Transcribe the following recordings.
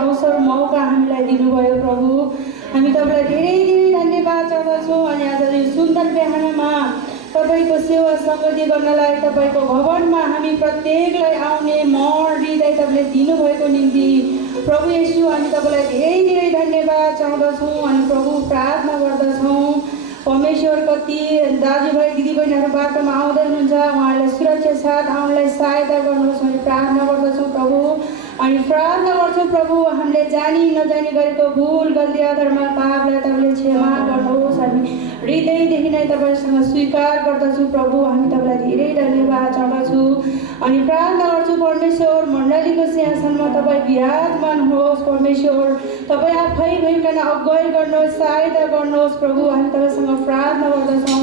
अवसर मौका हामीलाई दिनुभयो प्रभु। हामी तपाईँलाई धेरै धेरै धन्यवाद चढाउँछौँ। अनि आज यो सुन्दर बिहानमा तपाईँको सेवा सङ्गति गर्नलाई तपाईँको भवनमा हामी प्रत्येकलाई आउने मन हृदय तपाईँले दिनुभएको निम्ति प्रभु येशू हामी तपाईँलाई धेरै धेरै धन्यवाद चढाउँदछौँ। अनि प्रभु प्रार्थना गर्दछौँ परमेश्वर कति दाजुभाइ दिदीबहिनीहरू बाटोमा आउँदै हुनुहुन्छ उहाँहरूलाई सुरक्षा साथ आउनलाई सहायता गर्नुहोस् भने प्रार्थना गर्दछौँ प्रभु। अनि प्रार्थना गर्छौँ प्रभु हामीले जानी नजानी गरेको भुल गल्ती आधारमा पापलाई तपाईँले क्षमा गर्नुहोस्। हामी हृदयदेखि नै तपाईँसँग स्वीकार गर्दछौँ प्रभु। हामी तपाईँलाई धेरै धन्यवाद चढाउँछौँ। अनि प्रार्थना गर्छु परमेश्वर मण्डलीको सिंहासनमा तपाईँ विराजमान होस्। परमेश्वर तपाईँ आफै भइकन अगुवाई गर्नुहोस्, सहायता गर्नुहोस् प्रभु। हामी तपाईँसँग प्रार्थना गर्दछौँ।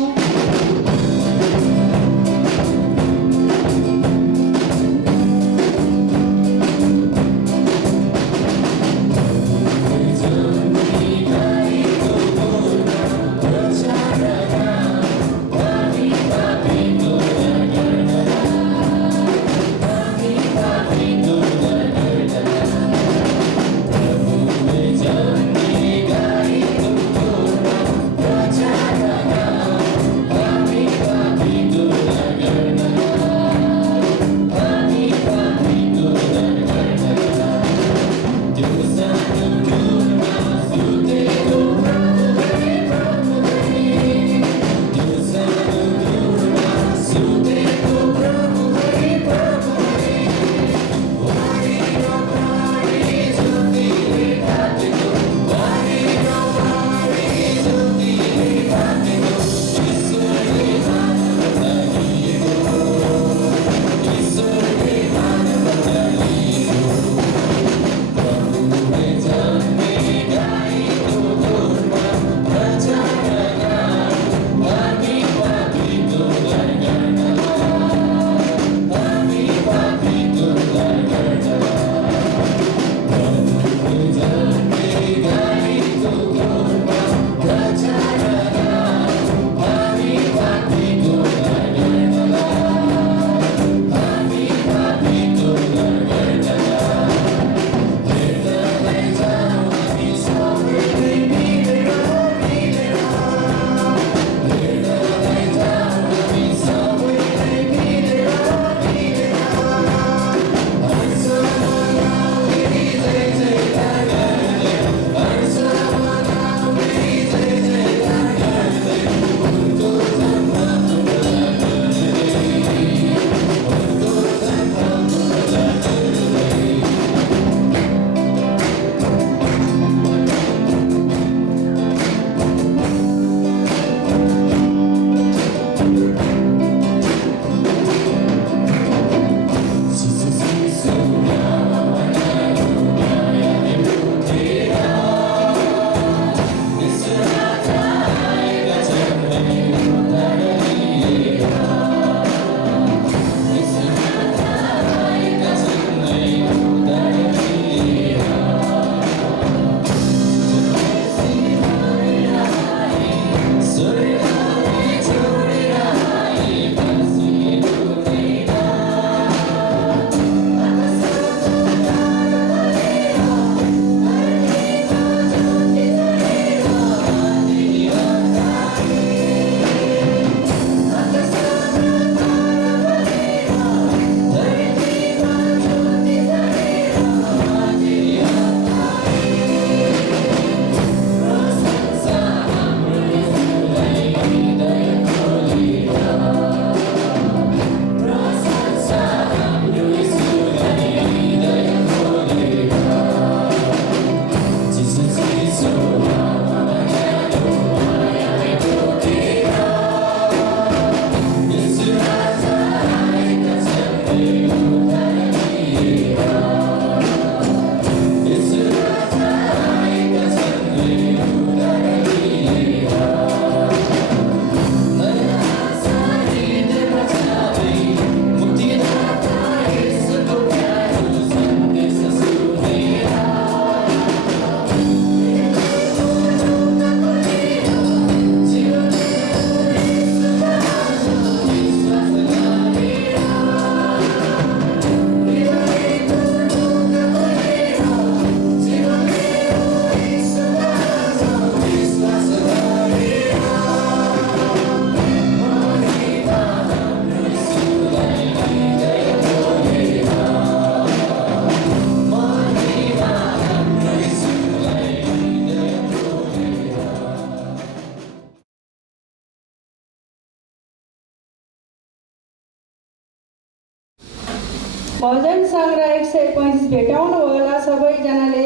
भजन सङ्ग्रह 135 भेटाउनु होला सबैजनाले।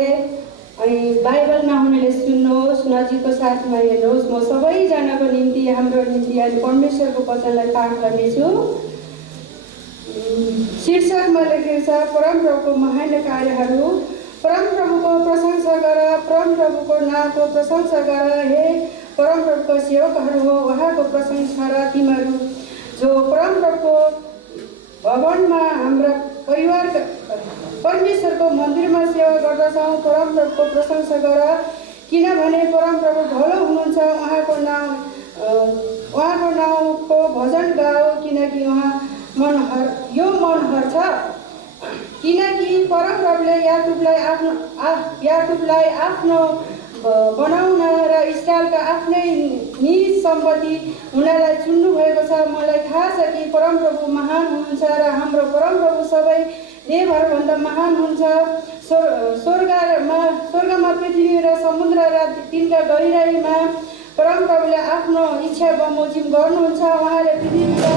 अनि बाइबलमा हुनेले सुन्नुहोस्, नजिकको साथमा हेर्नुहोस्। म सबैजनाको निम्ति, हाम्रो निम्ति आज परमेश्वरको वचनलाई पाठ गर्नेछु। शीर्षकमा लेखेको छ परमप्रभुको महान कार्यहरू। परमप्रभुको प्रशंसा गर, परमप्रभुको नामको प्रशंसा गर। हे परमप्रभुको सेवकहरू हो, उहाँको प्रशंसा र तिमीहरू जो परमप्रभुको भवनमा हाम्रा परिवार परमेश्वरको मन्दिरमा सेवा गर्दछौँ, परमप्रभुको प्रशंसा गर। किनभने परमप्रभु भलो हुनुहुन्छ। उहाँको नाउँको भजन गाओ, किनकि उहाँ मनहर छ। किनकि परमप्रभुले याकुबलाई आफ्नो बनाउन र इस्राएलका आफ्नै निज सम्पत्ति हुनलाई चुन्नु भएको छ। मलाई थाहा छ कि परमप्रभु महान हुनुहुन्छ र हाम्रो परमप्रभु सबै देवहरूभन्दा महान हुन्छ। स्वर्गमा, पृथ्वी र समुद्र र तिनका गहिराईमा परमप्रभुले आफ्नो इच्छा बमोजिम गर्नुहुन्छ। उहाँले पृथ्वीका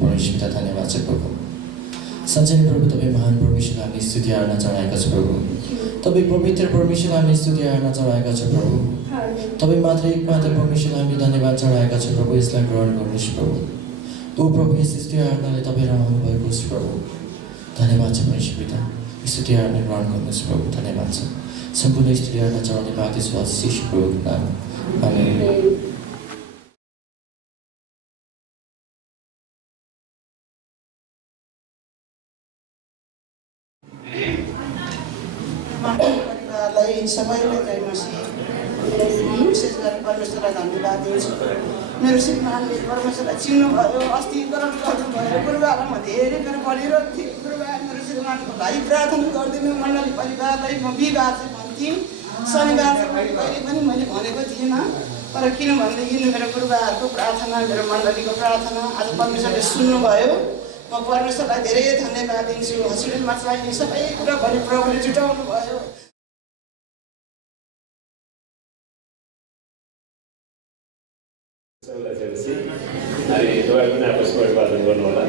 परमेश्वर पिता धन्यवाद छ प्रभु। साँच्चै नै प्रभु तपाईँ महान परमेश्वर हामी स्तुति आराधना चढाएका छौँ प्रभु। तपाईँ पवित्र परमेश्वर हामी स्तुति आराधना चढाएका छौँ प्रभु। तपाईँ मात्र एकमात्र परमेश्वर हामी धन्यवाद चढाएका छौँ प्रभु। यसलाई ग्रहण गर्नुहोस् प्रभु। ओ प्रभु यस स्तुति आराधनाले तपाईँ रहनु भएको छ प्रभु। धन्यवाद छ परमेश्वर पिता। स्तुति आराधना ग्रहण गर्नुहोस् प्रभु। धन्यवाद छ। सम्पूर्ण स्तुति आराधना चढाउने माग्दछु आज शिशु प्रभुको नाम। आमेन। परिवारलाई सबैलाई जय मसीह। विशेष गरी परमेश्वरलाई धन्यवाद दिन्छु। मेरो श्रीमानले परमेश्वरलाई चिन्नुभयो, अस्थिकरण गर्नुभयो। गुरुबालाई म धेरै बेर पढिरहेको थिएँ। गुरुबा मेरो श्रीमानको लागि प्रार्थना गरिदिनु। मण्डली परिवारलाई म बिहिबार चाहिँ भन्थेँ, शनिबार चाहिँ कहिले पनि मैले भनेको थिइनँ। तर किनभनेदेखि मेरो गुरुबाहरूको प्रार्थना, मेरो मण्डलीको प्रार्थना आज परमेश्वरले सुन्नुभयो। म परमेश्वरलाई धेरै धन्यवाद दिन्छु। हस्पिटलमा चाहिने सबै कुरा भने प्रभुले जुटाउनु भयो। अनि तपाईँहरू पनि आपसमा अभिवादन गर्नुहोला।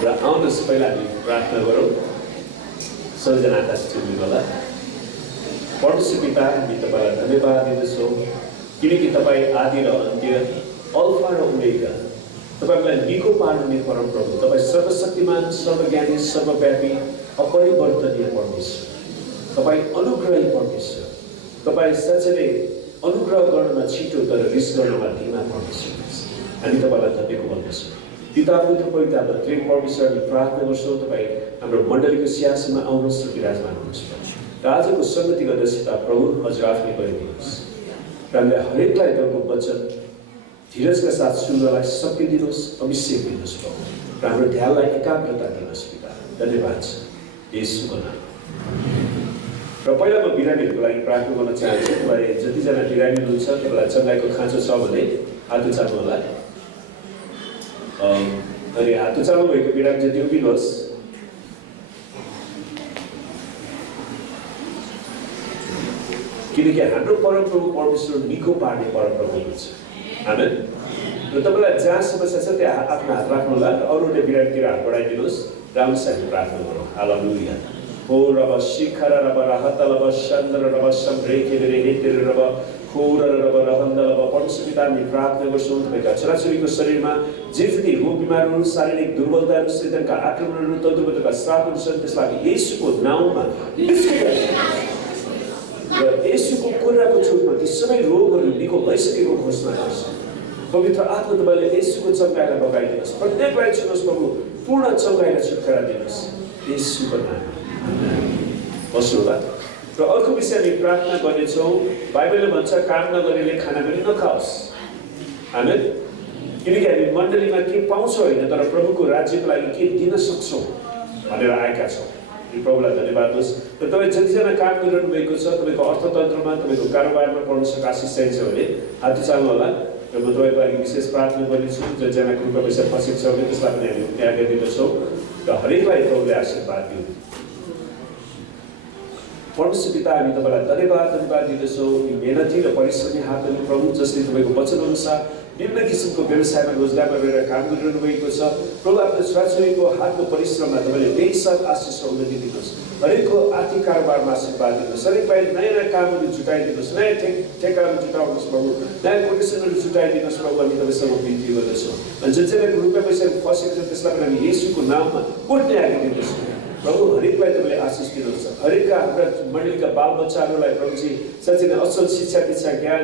र आउनुहोस् पहिला हामी प्रार्थना गरौँ। सबैजना आकाश छुनु होला। परमेश्वर पिता, हामी तपाईँलाई धन्यवाद दिँदछौँ किनकि तपाईँ आदि र अन्त्य, अल्फा र ओमेगा, तपाईलाई निको पार्ने परम प्रभु, तपाईँ सर्वशक्तिमान, सर्वज्ञानी, सर्वव्यापी, अपरिवर्तनीय परमेश्वर, तपाईँ अनुग्रही परमेश्वर, तपाईँ साँच्चै अनुग्रह गर्नमा छिटो तर रिस गर्नमा धीमा परमेश्वर। हामी तपाईँलाई धन्यवाद गर्दछौँ। पिता, पुत्र, पवित्र आत्मा त्रिएक परमेश्वर, हामी प्रार्थना गर्छौँ तपाईँ हाम्रो मण्डलीको सिंहासनमा आउनुहोस् र विराजमान हुनुहोस्। र आजको सङ्गति गर्दछ प्रभु हजुर आफै गरिदिनुहोस् र हामीलाई हरेकलाई तपाईँको वचन धीरजका साथ सुन्नलाई शक्ति दिनुहोस्, अभिषेक दिनुहोस् प्रभु र हाम्रो ध्यानलाई एकाग्रता दिनुहोस् पिता। धन्यवाद छ येशूको नाम। र पहिला म बिरामीहरूको लागि प्रार्थना गर्न चाहन्छु। तपाईँ जतिजना बिरामी हुनुहुन्छ तपाईँलाई चङ्गाइको खाँचो छ भने हात उचाल्नु होला। अनि हात उचाल्नु भएको बिरामी जति उभिनुहोस्। किनकि हाम्रो परमप्रभु परमेश्वर निको पार्ने परमप्रभु हुनुहुन्छ। आमेन। र तपाईँलाई जहाँ समस्या छ त्यहाँ आफ्नो हात राख्नु होला र अरूले बिरामीतिर हात बढाइदिनुहोस्। राम्रोसँग प्रार्थना गरौँ। हालेलुया। हो रब शिखर रब रहत रब चन्द्र रब सम्रेखेर हेतेर रब खोर रब रहन्द रब। परमेश्वर पिता, हामी प्रार्थना गर्छौँ तपाईँका छोराछोरीको शरीरमा जे जति रोग बिमारहरू, शारीरिक दुर्बलताहरू, शैतानका आक्रमणहरू, तन्त्रका श्रापहरू छन् त्यसलाई येशूको नाउँमा र येशूको कुराको चोटमा ती सबै रोगहरू निको भइसकेको घोषणा गर्छ। पवित्र आत्मा तपाईँले येशूको चङ्गाइलाई बगाइदिनुहोस्। प्रत्येकलाई छुनुहोस् प्रभु, पूर्ण चङ्गाइलाई छुटकारा दिनुहोस् येशूको नाममा। बस्नु होला। र अर्को विषय हामी प्रार्थना गर्नेछौँ। बाइबलले भन्छ काम नगरेले खाना पनि नखाओस्। आमेन। किनकि हामी मण्डलीमा के पाउँछौँ होइन, तर प्रभुको राज्यको लागि के दिन सक्छौँ भनेर आएका छौँ। प्रभुलाई धन्यवाद होस्। र तपाईँ जतिजना काम गरिरहनु भएको छ, तपाईँको अर्थतन्त्रमा, तपाईँको कारोबारमा परमेश्वरको आशिष चाहिन्छ भने हात उचाल्नु होला। र म तपाईँको लागि विशेष प्रार्थना गर्नेछु। जतिजनाको रुपियाँ पैसा फसेको छ भने त्यसलाई पनि हामी त्याग गरिदिँदछौँ र हरेकलाई प्रभुले आशीर्वाद दिउँ। परमेश्वर पिता, हामी तपाईँलाई धन्यवाद दिँदछौँ। मेहनती र परिश्रमी हातहरू प्रभु, जसले तपाईँको वचन अनुसार विभिन्न किसिमको व्यवसायमा, रोजगारमा गएर काम गरिरहनु भएको छ प्रभु। आफ्नो छोराछोरीको हातको परिश्रममा तपाईँले बेहिसाब आशिष र उन्नति दिनुहोस्। हरेकको आर्थिक कारोबारमा आशीर्वाद दिनुहोस्। हरेकलाई नयाँ नयाँ कामहरू जुटाइदिनुहोस्, नयाँ ठेकाहरू जुटाउनुहोस् प्रभु, नयाँ कोटेसनहरू जुटाइदिनुहोस् प्रभु। हामी तपाईँसँग बिन्ती गर्दछौँ। अनि जुन चाहिँ रुपियाँ पैसा फसेको छ त्यसलाई पनि हामी येशूको नाममा कोट्ने आज्ञा दिँदछौँ प्रभु। हरेकलाई तपाईँले आशिष दिनुहुन्छ। हरेकका हाम्रा मण्डलीका बालबच्चाहरूलाई प्रभुजी साँच्चै नै असल शिक्षा दीक्षा ज्ञान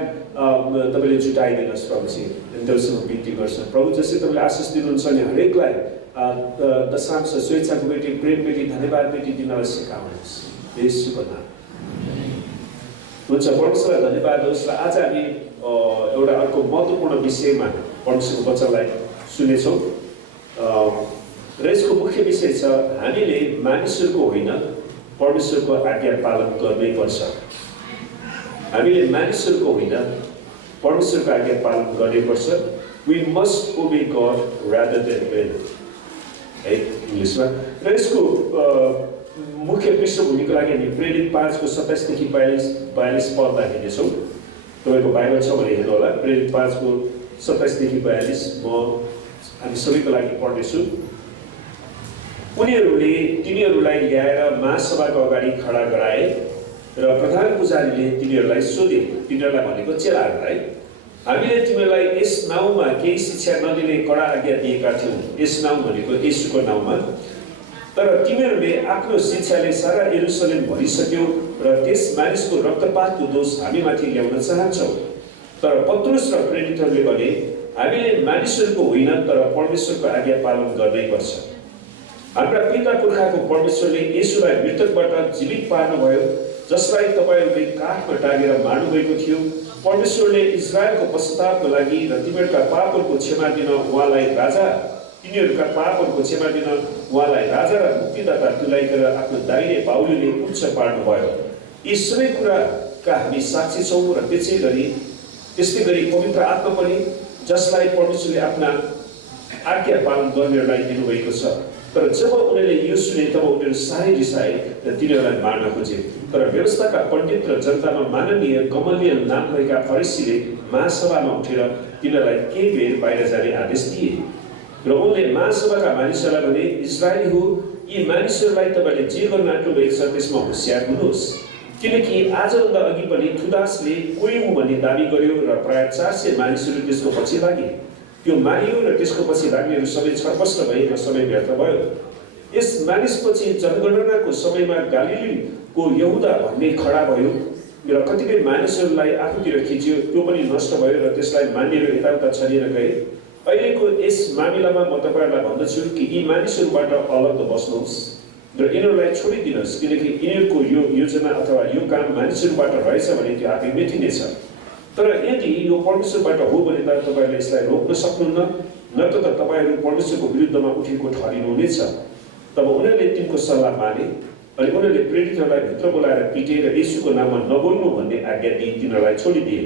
तपाईँले जुटाइदिनुहोस् प्रभुजी। तपाईँसँग बिन्ती गर्छ प्रभु। जसरी तपाईँले आशिष दिनुहुन्छ नि हरेकलाई दशांश, स्वेच्छाको बेटी, प्रेम बेटी, धन्यवाद बेटी दिनलाई सिकाउनुहोस् येशूको नाम। हुन्छ, परमेश्वरलाई धन्यवाद होस्। र आज हामी एउटा अर्को महत्त्वपूर्ण विषयमा परमेश्वरको वचनलाई सुनेछौँ र यसको मुख्य विषय छ हामीले मानिसहरूको होइन परमेश्वरको आज्ञा पालन गर्नै पर्छ। हामीले मानिसहरूको होइन परमेश्वरको आज्ञा पालन गर्नै पर्छ। We must obey God rather than men। है इङ्ग्लिसमा। र यसको मुख्य पृष्ठभूमिको लागि हामी प्रेरित 5 को 27 देखि 42 पदलाई हेर्नेछौँ। तपाईँको बाइबल छ भने हेर्नु होला। प्रेरित 5 को 27 देखि 42 हामी सबैको लागि पढ्नेछु। उनीहरूले तिनीहरूलाई ल्याएर महासभाको अगाडि खडा गराए र प्रधान पुजारीले तिनीहरूलाई सोधे, तिनीहरूलाई भनेको चेलाहरूलाई, हामीले तिमीलाई यस नाउँमा केही शिक्षा नदिने कडा आज्ञा दिएका थियौँ, यस नाउँ भनेको येशूको नाउँमा, तर तिमीहरूले आफ्नो शिक्षाले सारा यरुशलेम भरिसक्यौ र त्यस मानिसको रक्तपातको दोष हामीमाथि ल्याउन चाहन्छौ। तर पत्रुस र प्रेरितहरूले भने, हामीले मानिसहरूको होइन तर परमेश्वरको आज्ञा पालन गर्नैपर्छ। हाम्रा पिता पुर्खाको परमेश्वरले येशूलाई मृतकबाट जीवित पार्नुभयो, जसलाई तपाईँहरूले काठमा टाँगेर मार्नुभएको थियो। परमेश्वरले इजरायलको पश्चातापको लागि र तिनीहरूका पापहरूको क्षमा दिन उहाँलाई राजा र मुक्तिदाता तुल्याइकर आफ्नो दाहिने बाहुलीले उच्च पार्नुभयो। यी सबै कुराका हामी साक्षी छौँ र त्यस्तै गरी पवित्र आत्मा पनि, जसलाई परमेश्वरले आफ्ना आज्ञा पालन गर्नेहरूलाई दिनुभएको छ। तर जब उनीहरूले यो सुने तब उनीहरू साह्रै रिसाए र तिनीहरूलाई मार्न खोजे। तर व्यवस्थाका पण्डित र जनतामा माननीय गमलियल नाम भएका फरिसीले महासभामा उठेर तिनीहरूलाई केही बेर बाहिर जाने आदेश दिए र उनले महासभाका मानिसहरूलाई भने, इजरायली हो, यी मानिसहरूलाई तपाईँले जे गर्न आँट्नु भएको छ त्यसमा होसियार हुनुहोस्, किनकि आजभन्दा अघि पनि थुदासले कोही हुँ भन्ने दाबी गर्यो र प्राय 400 मानिसहरू त्यसको पछि लागे। त्यो मारियो र त्यसको पछि लाग्नेहरू सबै छरपष्ट भए र सबै व्यर्थ भयो। यस मानिसपछि जनगणनाको समयमा गालिलीको यहुदा भन्ने खडा भयो र कतिपय मानिसहरूलाई आफूतिर खिच्यो, त्यो पनि नष्ट भयो र त्यसलाई मान्नेहरू यताउता छरिएर गए। अहिलेको यस मामिलामा म तपाईँहरूलाई भन्दछु कि यी मानिसहरूबाट अलग बस्नुहोस् र यिनीहरूलाई छोडिदिनुहोस्, किनकि यिनीहरूको यो योजना अथवा यो काम मानिसहरूबाट रहेछ भने त्यो आफै मेटिनेछ। तर यदि यो परमेश्वरबाट हो भने त तपाईँहरूले यसलाई रोक्न सक्नुहुन्न, नत्र त तपाईँहरू परमेश्वरको विरुद्धमा उठेको ठहरिनुहुनेछ। तब उनीहरूले तिनको सल्लाह माने अनि उनीहरूले प्रेरितहरूलाई भित्र बोलाएर पिटे र येशूको नाममा नबोल्नु भन्ने आज्ञा दिई तिनीहरूलाई छोडिदिए।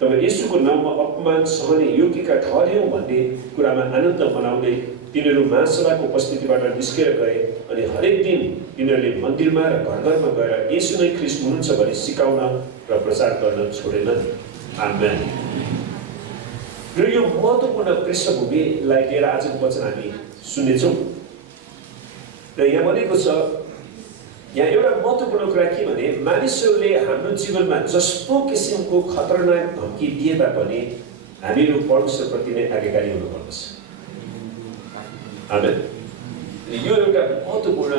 तब येशूको नाममा अपमान सहने योग्यका ठहर्यौँ भन्ने कुरामा आनन्द मनाउँदै तिनीहरू महासभाको उपस्थितिबाट निस्केर गए अनि हरेक दिन तिनीहरूले मन्दिरमा र घरमा गएर येशू नै ख्रीष्ट हुनुहुन्छ भनी सिकाउन र प्रचार गर्न छोडेनन्। आमेन। र यो महत्त्वपूर्ण पृष्ठभूमिलाई लिएर आजको वचन हामी सुन्नेछौँ। र यहाँ भनेको छ, यहाँ एउटा महत्त्वपूर्ण कुरा के भने, मानिसहरूले हाम्रो जीवनमा जस्तो किसिमको खतरनाक धम्की दिए तापनि हामीहरू परमेश्वरप्रति नै आज्ञाकारी हुनुपर्दछ। आमेन। यो एउटा महत्त्वपूर्ण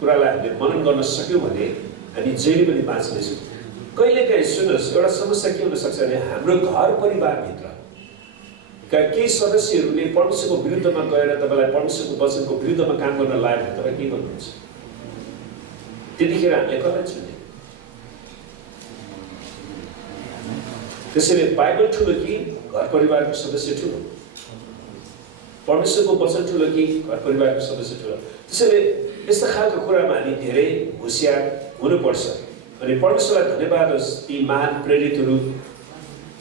कुरालाई हामीले मनन गर्न सक्यौँ भने हामी जहिले पनि बाँच्नेछौँ। कहिलेकाहीँ सुन्नुहोस्, एउटा समस्या के हुनसक्छ भने हाम्रो घर परिवारभित्र केही सदस्यहरूले परमेश्वरको विरुद्धमा गएर तपाईँलाई परमेश्वरको वचनको विरुद्धमा काम गर्न लाग्यो भने तपाईँ के गर्नुहुन्छ? त्यतिखेर हामीले कसलाई छुने? त्यसैले बाइबल ठुलो कि घर परिवारको सदस्य ठुलो? परमेश्वरको वचन ठुलो कि घर परिवारको सदस्य ठुलो? त्यसैले यस्ता खालको कुरामा हामी धेरै होसियार हुनुपर्छ। अनि परमेश्वरलाई धन्यवाद होस्, ती महान प्रेरितहरू,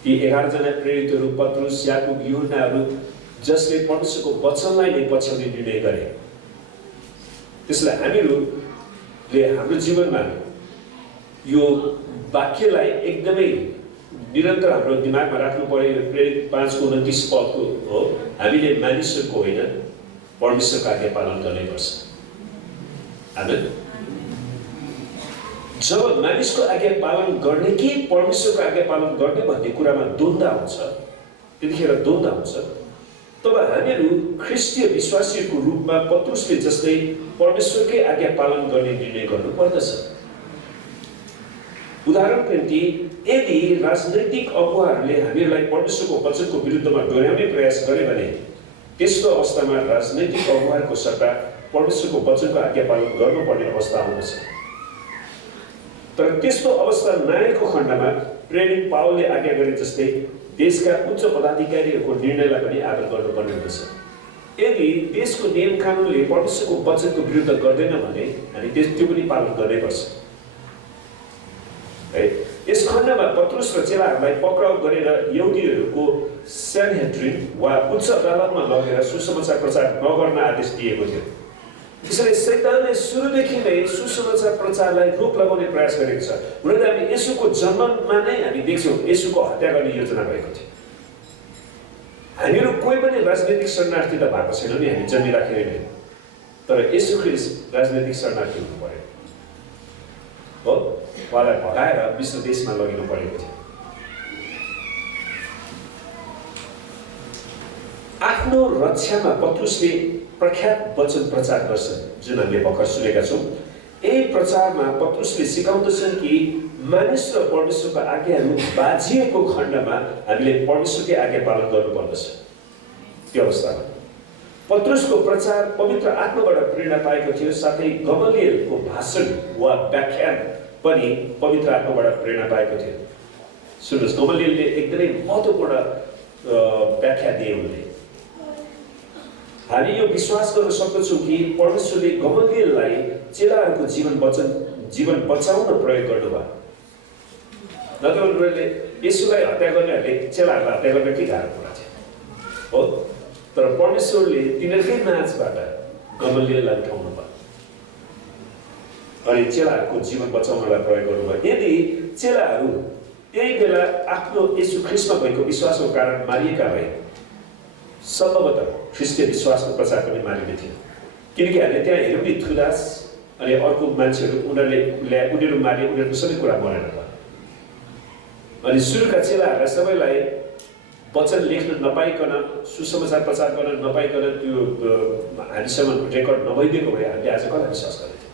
ती 11 जना प्रेरितहरू, पत्रुस, याकुब, यूहन्नाहरू, जसले परमेश्वरको वचनलाई नै पछ्याउने निर्णय गरे। त्यसलाई हामीहरूले हाम्रो जीवनमा यो वाक्यलाई एकदमै निरन्तर हाम्रो दिमागमा राख्नु पर्यो। प्रेरित 5 को 29 पदको हो, हामीले मानिसहरूको होइन परमेश्वरको आज्ञा पालन गर्नुपर्छ। आमेन। जब मानिसको आज्ञा पालन गर्ने कि परमेश्वरको आज्ञा पालन गर्ने भन्ने कुरामा द्वन्द्व हुन्छ, त्यतिखेर द्वन्द्व हुन्छ, तब हामीहरू ख्रिस्टीय विश्वासीको रूपमा पत्रुसले जस्तै परमेश्वरकै आज्ञा पालन गर्ने निर्णय गर्नुपर्दछ। उदाहरणको निम्ति यदि राजनैतिक अगुवाहरूले हामीहरूलाई परमेश्वरको वचनको विरुद्धमा डोर्याउने प्रयास गरे भने त्यस्तो अवस्थामा राजनैतिक अगुवाहरूको सट्टा परमेश्वरको वचनको आज्ञा पालन गर्नुपर्ने अवस्था आउँदछ। तर त्यस्तो अवस्था नआएको खण्डमा प्रेरित पावलले आज्ञा गरे जस्तै देशका उच्च पदाधिकारीहरूको निर्णयलाई पनि आदर गर्नुपर्ने हुँदछ। यदि देशको नियम कानुनले परमेश्वरको वचनको विरुद्ध गर्दैन भने हामी त्यो पनि पालन गर्नैपर्छ। यस खण्डमा पत्रुस र चेलाहरूलाई पक्राउ गरेर यहुदीहरूको स्यानहेड्रिन वा उच्च अदालतमा लगेर सुसमाचार प्रचार नगर्न आदेश दिएको थियो। त्यसैले शैतानले सुरुदेखि नै सुसमाचार प्रचारलाई रोक लगाउने प्रयास गरेको छ। हुन त हामी येशूको जन्ममा नै हामी देख्छौँ येशूको हत्या गर्ने योजना भएको थियो। हामीहरू कोही पनि राजनैतिक शरणार्थी त भएको छैनौँ नि, हामी जन्मिँदाखेरि नै। तर येशू ख्रीष्ट राजनैतिक शरणार्थी हुनु पर्यो हो, उहाँलाई भगाएर विश्व देशमा लगिनु परेको थियो। आफ्नो रक्षामा पत्रुसले प्रख्यात वचन प्रचार गर्छन्, जुन हामीले भर्खर सुनेका छौँ। यही प्रचारमा पत्रुसले सिकाउँदछन् कि मानिस र परमेश्वरको आज्ञाहरू बाझिएको खण्डमा हामीले परमेश्वरकै आज्ञा पालन गर्नुपर्दछ। त्यो अवस्थामा पत्रुसको प्रचार पवित्र आत्माबाट प्रेरणा पाएको थियो, साथै गमलियलको भाषण वा व्याख्यान पनि पवित्र आत्माबाट प्रेरणा पाएको थियो। सुन्नुहोस्, गमलियलले एकदमै महत्त्वपूर्ण व्याख्या दिए उनले। हामी यो विश्वास गर्न सक्दछौँ कि परमेश्वरले गमलियललाई चेलाहरूको जीवन बचाउन प्रयोग गर्नुभयो। नत्र उनीहरूले येशूलाई हत्या गर्नेहरूले चेलाहरूलाई हत्या गर्न के गाह्रो कुरा थियो हो, तर परमेश्वरले तिनीहरूकै नाचबाट गमलियललाई उठाउनु भयो अनि चेलाहरूको जीवन बचाउनलाई प्रयोग गर्नुभयो। यदि चेलाहरू त्यही बेला आफ्नो येशू ख्रीष्टमा भएको विश्वासको कारण मारिएका भए सम्भवतः ख्रिस्टीय विश्वासको प्रचार पनि मारिने थियो, किनकि हामीले त्यहाँ हेरौँ नि थुदास अनि अर्को मान्छेहरू उनीहरू मारे, उनीहरूको सबै कुरा मरेन भयो। अनि सुरुका चेलाहरूलाई सबैलाई वचन लेख्न नपाइकन, सुसमाचार प्रचार गर्न नपाइकन, त्यो हामीसँग रेकर्ड नभइदिएको भए हामीले आज कसलाई विश्वास गरेको थियो।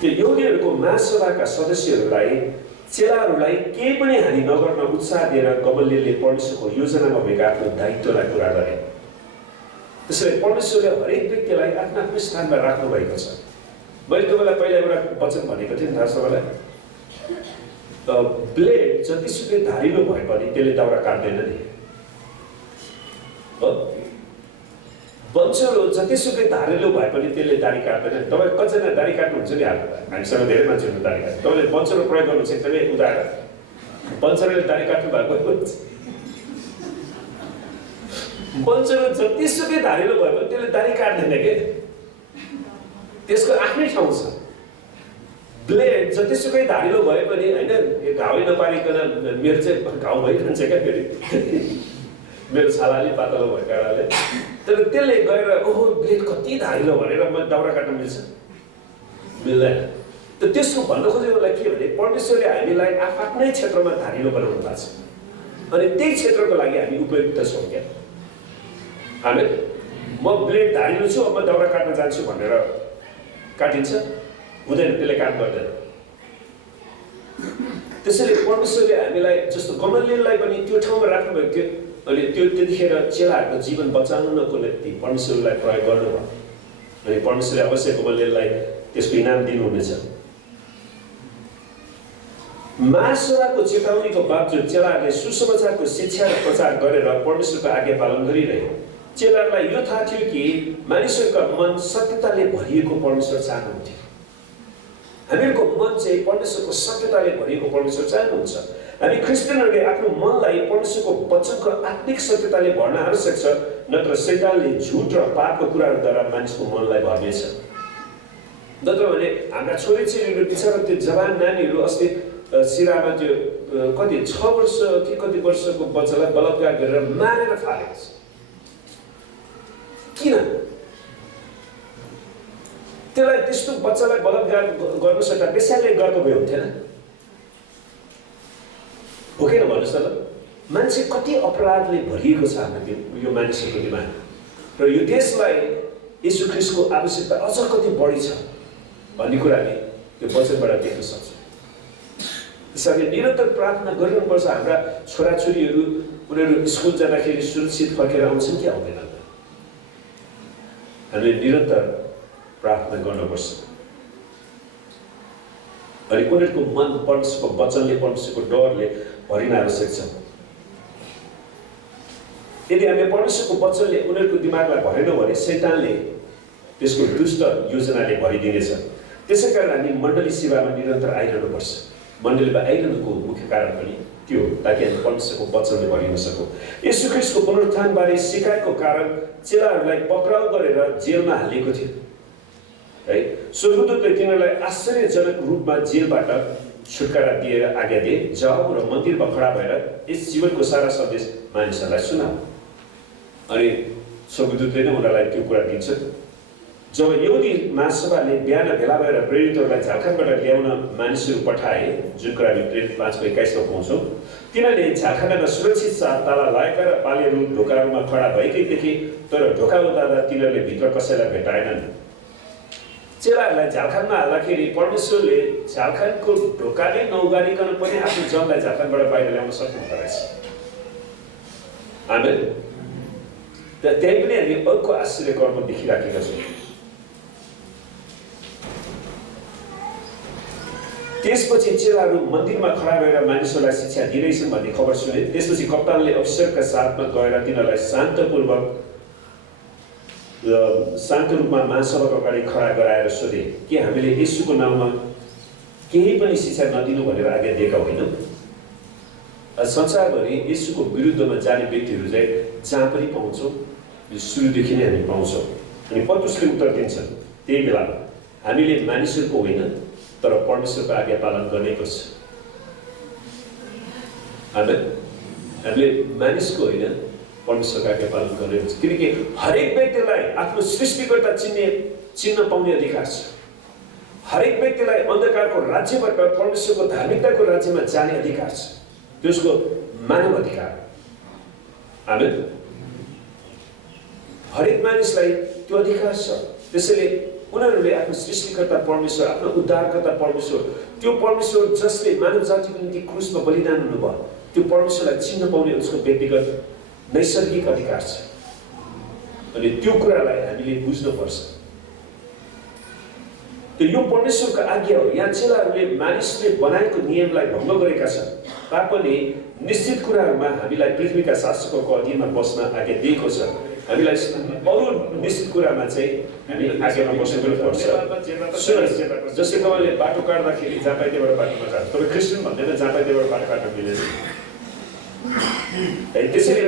त्यो यहुदीहरूको महासभाका सदस्यहरूलाई चेलाहरूलाई केही पनि हानि नगर्न उत्साह दिएर गमलियलले परमेश्वरको योजनामा भएको आफ्नो दायित्वलाई पुरा गरे। त्यसैले परमेश्वरले हरेक व्यक्तिलाई आफ्नो आफ्नो स्थानमा राख्नु भएको छ। मैले तपाईँलाई पहिला एउटा वचन भनेको थिएँ नि, थाहा छ तपाईँलाई, ब्लेड जतिसुकै धारिलो भए पनि त्यसले दाउरा काट्दैन नि हो, बन्चरो जतिसुकै धारिलो भए पनि त्यसले दाढी काट्दैन। तपाईँ कतिजना दाढी काट्नुहुन्छ नि? हामीसँग धेरै मान्छेहरू दाढी काट्छ। तपाईँले बन्चरो प्रयोग गर्नुहुन्छ एकदमै उदाहरण, बन्चरोले दाढी काट्नु भएको बन्चरो जतिसुकै धारिलो भए पनि त्यसले दाढी काट्दैन के, त्यसको आफ्नै ठाउँ छ। ब्लेड जतिसुकै धारिलो भए पनि होइन, घाउ नपारिकन मेरो चाहिँ घाउ भइरहन्छ क्या, फेरि मेरो छाला अलिक पातलो भएको कारणले, तर त्यसले गएर ओहो ब्लेड कति धारिलो भनेर म दाउरा काट्न मिल्छ? मिल्दैन। त त्यसको भन्न खोजेकोलाई के भने परमेश्वरले हामीलाई आफ्नै क्षेत्रमा धारिलो बनाउनु भएको छ अनि त्यही क्षेत्रको लागि हामी उपयुक्त छौँ क्या। हामी म ब्लेड धारिलो छु, अब म दाउरा काट्न जान्छु भनेर काटिन्छ? हुँदैन, त्यसले काम गर्दैन। त्यसैले परमेश्वरले हामीलाई जस्तो गमलियललाई पनि त्यो ठाउँमा राख्नुभएको थियो अनि त्यो त्यतिखेर चेलाहरूको जीवन बचाउनको निम्ति परमेश्वरलाई प्रयोग गर्नुभयो अनि परमेश्वरले अवश्य गमलियललाई त्यसको इनाम दिनुहुनेछ। महासभाको चेतावनीको बावजुद चेलाहरूले सुसमाचारको शिक्षा र प्रचार गरेर परमेश्वरको आज्ञा पालन गरिरहे। चेलाहरूलाई यो थाहा थियो कि मानिसहरूका मन सत्यताले भरिएको परमेश्वर चाहनुहुन्थ्यो। हामीहरूको मन चाहिँ परमेश्वरको सत्यताले भरिएको परमेश्वर चाहनुहुन्छ। हामी क्रिस्चियनहरूले आफ्नो मनलाई परमेश्वरको वचनको आत्मिक सत्यताले भर्न आवश्यक छ, नत्र शैतानले झुट र पापको कुराहरूद्वारा मानिसको मनलाई भर्नेछ। नत्र भने हाम्रा छोरीचेलीहरू बिचरा त्यो जवान नानीहरू अस्ति सिरामा त्यो कति 6 वर्ष कि कति वर्षको बच्चालाई बलात्कार गरेर मारेर फालेको छ। किन त्यसलाई त्यस्तो बच्चालाई बलात्कार गर्नु सट्टा बेस्याले गर्नु भए हुन्थेन? हो किन भन्नुहोस् त ल? मान्छे कति अपराधले भरिएको छ हाम्रो यो मानिसहरूको दिमाग र यो देशलाई येशू ख्रीष्टको आवश्यकता अझ कति बढी छ भन्ने कुरा हामी त्यो वचनबाट देख्न सक्छौँ। त्यसैले निरन्तर प्रार्थना गर्नुपर्छ। हाम्रा छोराछोरीहरू उनीहरू स्कुल जाँदाखेरि सुरक्षित फर्केर आउँछन् कि आउँदैनन्? हामीले निरन्तर प्रार्थना गर्नुपर्छ अनि उनीहरूको मन परमेश्वरको वचनले, परमेश्वरको डरले भरिन आवश्यक छ। यदि हामीले परमेश्वरको वचनले उनीहरूको दिमागलाई भरेनौँ भने शैतानले त्यसको दुष्ट योजनाले भरिदिनेछ। त्यसै कारण हामी मण्डली सेवामा निरन्तर आइरहनुपर्छ। मण्डलीमा आइरहनुको मुख्य कारण पनि त्यो ताकि हामी परमेश्वरको वचनले भरिन सकौँ। येशू ख्रीष्टको पुनरुत्थानबारे सिकाएको कारण चेलाहरूलाई पक्राउ गरेर जेलमा हालिएको थियो है। स्वर्गदूतले तिनीहरूलाई आश्चर्यजनक रूपमा जेलबाट छुटकारा दिएर आज्ञा दिए, जाऊ र मन्दिरमा खडा भएर यस जीवनको सारा सन्देश मानिसहरूलाई सुनाऊ। अनि स्वर्गदूतले नै उनीहरूलाई त्यो कुरा दिन्छ। जब यहुदी महासभाले बिहान भेला भएर प्रेरितहरूलाई झारखण्डबाट ल्याउन मानिसहरू पठाए, जुन कुरा हामी प्रेरित 5:21 पाउँछौँ, तिनीहरूले झारखण्डमा सुरक्षित साथ ताला लगाएका र पालेहरू ढोकाहरूमा खडा भएकै देखे, तर ढोका उतार्दा तिनीहरूले भित्र कसैलाई भेटाएनन्। चेलाहरूलाई झारखण्डमा हाल्दाखेरि परमेश्वरले झारखण्डको ढोकाले नउगारिकन पनि आफ्नो जनलाई झारखण्डबाट बाहिर ल्याउन सक्नुहुँदो रहेछ। आमेन। त्यही पनि हामी अर्को आश्चर्य कर्म देखिराखेका छौँ। त्यसपछि चेलाहरू मन्दिरमा खडा भएर मानिसहरूलाई शिक्षा दिइरहेछन् भन्ने खबर सुने। त्यसपछि कप्तानले अफिसरका साथमा गएर तिनीहरूलाई शान्त रूपमा महासभाको अगाडि खडा गराएर सोधे, के हामीले येशूको नाममा केही पनि शिक्षा नदिनु भनेर आज्ञा दिएका होइनौँ? संसारभरि येशूको विरुद्धमा जाने व्यक्तिहरू चाहिँ जहाँ पनि पाउँछौँ, सुरुदेखि नै हामी पाउँछौँ। अनि पत्रुसले उत्तर दिन्छन्, त्यही बेला हामीले मानिसहरूको होइन तर परमेश्वरको आज्ञा पालन गर्नै पर्छ। हामीले मानिसको होइन परमेश्वरको आज्ञा पालन गर्नै पर्छ। किनकि हरेक व्यक्तिलाई आफ्नो सृष्टिकर्ता चिन्न पाउने अधिकार छ। हरेक व्यक्तिलाई अन्धकारको राज्यबाट परमेश्वरको धार्मिकताको राज्यमा जाने अधिकार छ। त्यसको मानव अधिकार। आमेन। हरेक मानिसलाई त्यो अधिकार छ। त्यसैले उनीहरूले आफ्नो सृष्टिकर्ता परमेश्वर, आफ्नो उद्धारकर्ता परमेश्वर, त्यो परमेश्वर जसले मानव जातिको निम्ति क्रुसमा बलिदान हुनुभयो, त्यो परमेश्वरलाई चिन्न पाउने उसको व्यक्तिगत नैसर्गिक अधिकार छ। अनि त्यो कुरालाई हामीले बुझ्नुपर्छ। त्यो यो परमेश्वरको आज्ञा हो। यहाँ चेलाहरूले मानिसले बनाएको नियमलाई भङ्ग गरेका छन् तापनि निश्चित कुराहरूमा हामीलाई पृथ्वीका शासकहरूको अधीनमा बस्न आज्ञा दिएको छ। हामीलाई अरू निश्चित कुरामा चाहिँ हामी आज्ञामा बस्नु पर्छ। जस्तै तपाईँले बाटो काट्दाखेरि जहाँ पाइ त्यहाँबाट बाटोमा जान्छ। तपाईँ क्रिस्चियन भन्दैन जहाँ पाइ त्यहाँबाट बाटो काट्न मिलेन। त्यसैले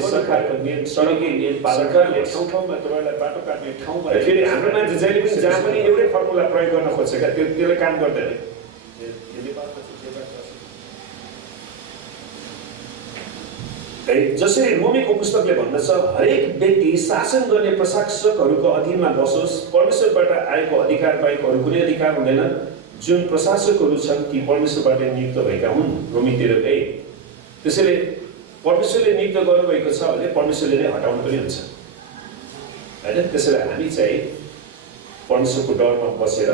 सरकारको नियम, सडकै नियम, सरकारले ठाउँ ठाउँमा तपाईँलाई बाटो काट्ने ठाउँमा फेरि हाम्रो मान्छे जहिले पनि जहाँ पनि एउटै फर्मुला प्रयोग गर्न खोज्छ क्या, त्यसले काम गर्दैन। जसरी रोमीको पुस्तकले भन्दछ, हरेक व्यक्ति शासन गर्ने प्रशासकहरूको अधीनमा बसोस्। परमेश्वरबाट आएको अधिकार बाहेक अरू कुनै अधिकार हुँदैन। जुन प्रशासकहरू छन् ती परमेश्वरबाट नियुक्त भएका हुन्। रोमी 13:1। त्यसैले परमेश्वरले नियुक्त गर्नुभएको छ भने परमेश्वरले नै हटाउनु पनि हुन्छ होइन। त्यसैले हामी चाहिँ परमेश्वरको डरमा बसेर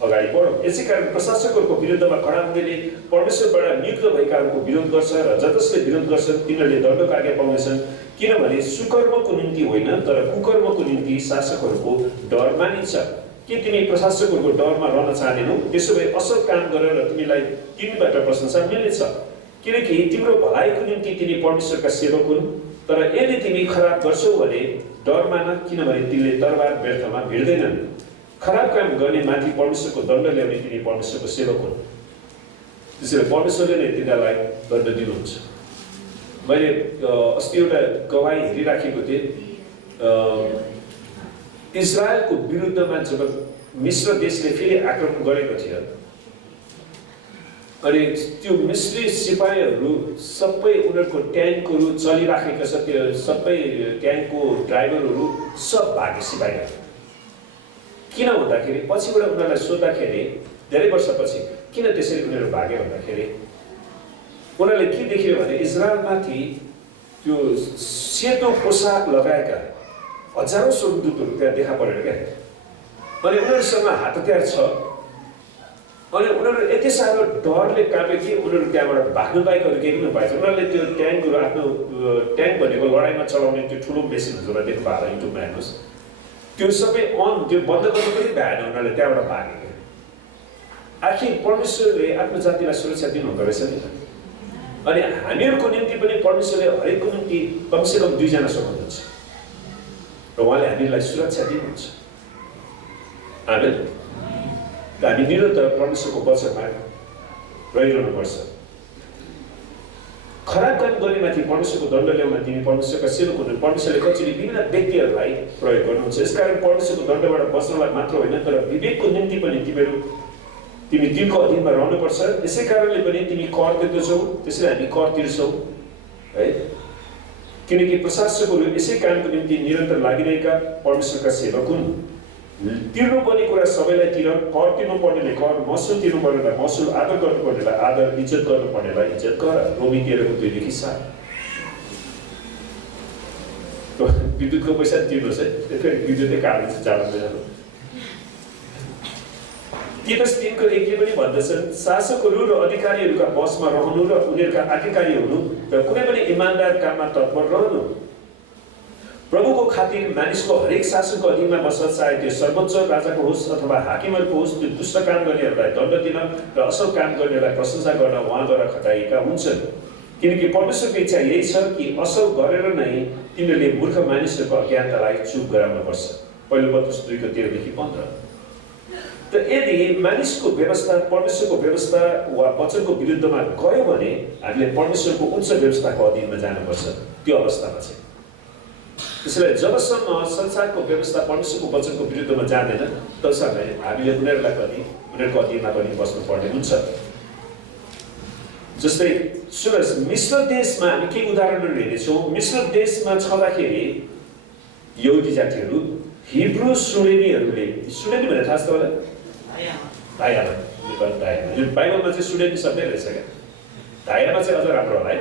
अगाडि बढौँ। यसै कारण प्रशासकहरूको विरुद्धमा खडा हुनेले परमेश्वरबाट नियुक्त भएकाहरूको विरोध गर्छ र जसले विरोध गर्छन् तिनीहरूले दण्डको आज्ञा पाउनेछन्। किनभने सुकर्मको निम्ति होइन तर कुकर्मको निम्ति शासकहरूको डर मानिन्छ। के तिमी प्रशासकहरूको डरमा रहन चाहँदैनौ? त्यसो भए असल काम गरेर तिमीबाट प्रशंसा मिल्नेछ, किनकि तिम्रो भलाइको निम्ति तिमी परमेश्वरका सेवक हुन्। तर यदि तिमी खराब गर्छौ भने डर मान, किनभने तिमीले दरबार व्यर्थमा भिड्दैनन्। खराब काम गर्ने माथि परमेश्वरको दण्ड ल्याउने तिनी परमेश्वरको सेवक हुन्। त्यसैले परमेश्वरले नै तिनीहरूलाई दण्ड दिनुहुन्छ। मैले अस्ति एउटा गवाही हेरिराखेको थिएँ। इजरायलको विरुद्धमा जब मिश्र देशले फेरि आक्रमण गरेको थियो अनि त्यो मिश्री सिपाहीहरू सबै उनीहरूको ट्याङ्कहरू चलिराखेको छ, त्यो सबै ट्याङ्कको ड्राइभरहरू सब भागे सिपाहीहरू। किन भन्दाखेरि पछिबाट उनीहरूलाई सोद्धाखेरि धेरै वर्षपछि किन त्यसरी उनीहरू भागे भन्दाखेरि उनीहरूले के देख्यो भने इजरायलमाथि त्यो सेतो पोसाक लगाएका हजारौँ स्वर्गदूतहरू त्यहाँ देखा परेर क्या। अनि उनीहरूसँग हात हतियार छ अनि उनीहरू यति साह्रो डरले कापे कि उनीहरू त्यहाँबाट भाग्नु बाहेक अरू केही पनि पाएछ। उनीहरूले त्यो ट्याङ्कहरू आफ्नो ट्याङ्क भनेको लडाइँमा चलाउने त्यो ठुलो मेसिन हुन्छ देख्नु भएको होला, युट्युबमा हेर्नुहोस्। त्यो सबै त्यो बन्द गर्नु पनि भएन, उनीहरूले त्यहाँबाट भागे। आखिर परमेश्वरले आफ्नो जातिलाई सुरक्षा दिनुहुँदो रहेछ नि। अनि हामीहरूको निम्ति पनि परमेश्वरले हरेकको निम्ति कमसेकम 2 जना सक्नुहुन्छ र उहाँले हामीलाई सुरक्षा दिनुहुन्छ। आमेन। हामी निरन्तर परमेश्वरको वचनमा रहिरहनुपर्छ। खराब काम गर्नेमाथि परमेश्वरको दण्ड ल्याउन तिमी परमेश्वरका सेवक हुनु। परमेश्वरले कतिले विभिन्न व्यक्तिहरूलाई प्रयोग गर्नुहुन्छ। यसकारण परमेश्वरको दण्डबाट बच्नलाई मात्र होइन तर विवेकको निम्ति पनि तिमी दिनको अधीनमा रहनुपर्छ। यसै कारणले पनि तिमी कर तिर्दछौ, त्यसैले हामी कर तिर्छौँ है, किनकि प्रशासकहरू यसै कामको निम्ति निरन्तर लागिरहेका परमेश्वरका सेवक हुन्। तिर्नुपर्ने कुरा सबैलाई तिर, कर तिर्नुपर्नेले कर, महसुल तिर्नुपर्नेलाई महसुल, आदर गर्नुपर्नेलाई आदर, इज्जत गर्नुपर्नेलाई इज्जत गर। रोमी 13:2-7। विद्युतको पैसा तिर्नुहोस् है, फेरि विद्युतै काट्नु जानु। तीतस 3:1 पनि भन्दछन् शासकहरू र अधिकारीहरूका बसमा रहनु र उनीहरूका आज्ञाकारी हुनु र कुनै पनि इमानदार काममा तत्पर रहनु। प्रभुको खातिर मानिसको हरेक शासकको अधीनमा बस्छ, चाहे त्यो सर्वोच्च राजाको होस् अथवा हाकिमहरूको होस्। त्यो दुष्ट काम गर्नेहरूलाई दण्ड दिन र असल काम गर्नेलाई प्रशंसा गर्न उहाँद्वारा खटाइएका हुन्छन्। किनकि परमेश्वरको इच्छा यही छ कि असल गरेर नै तिनीहरूले मूर्ख मानिसहरूको अज्ञानतालाई चुप गराउनुपर्छ। पहिलो पत्रुस 2:13-15। त यदि मानिसको व्यवस्था परमेश्वरको व्यवस्था वा वचनको विरुद्धमा गयो भने हामीले परमेश्वरको उच्च व्यवस्थाको अधीनमा जानुपर्छ। त्यो अवस्थामा चाहिँ त्यसैले जबसम्म संसारको व्यवस्था परमेश्वरको वचनको विरुद्धमा जाँदैन तबसम्म हामीले उनीहरूको अधीनमा पनि बस्नुपर्ने हुन्छ। जस्तै सुन्नुहोस्, मिश्र देशमा हामी के उदाहरणहरू हेर्नेछौँ। मिश्र देशमा छँदाखेरि यहुदी जातिहरू हिब्रू सुडेनीहरूले, सुडेनी भने थाहा छ तपाईँलाई? धायामा, यो बाइबलमा चाहिँ सुडेनी शब्दै रहेछ क्या। धायामा चाहिँ अझ राम्रो होला है।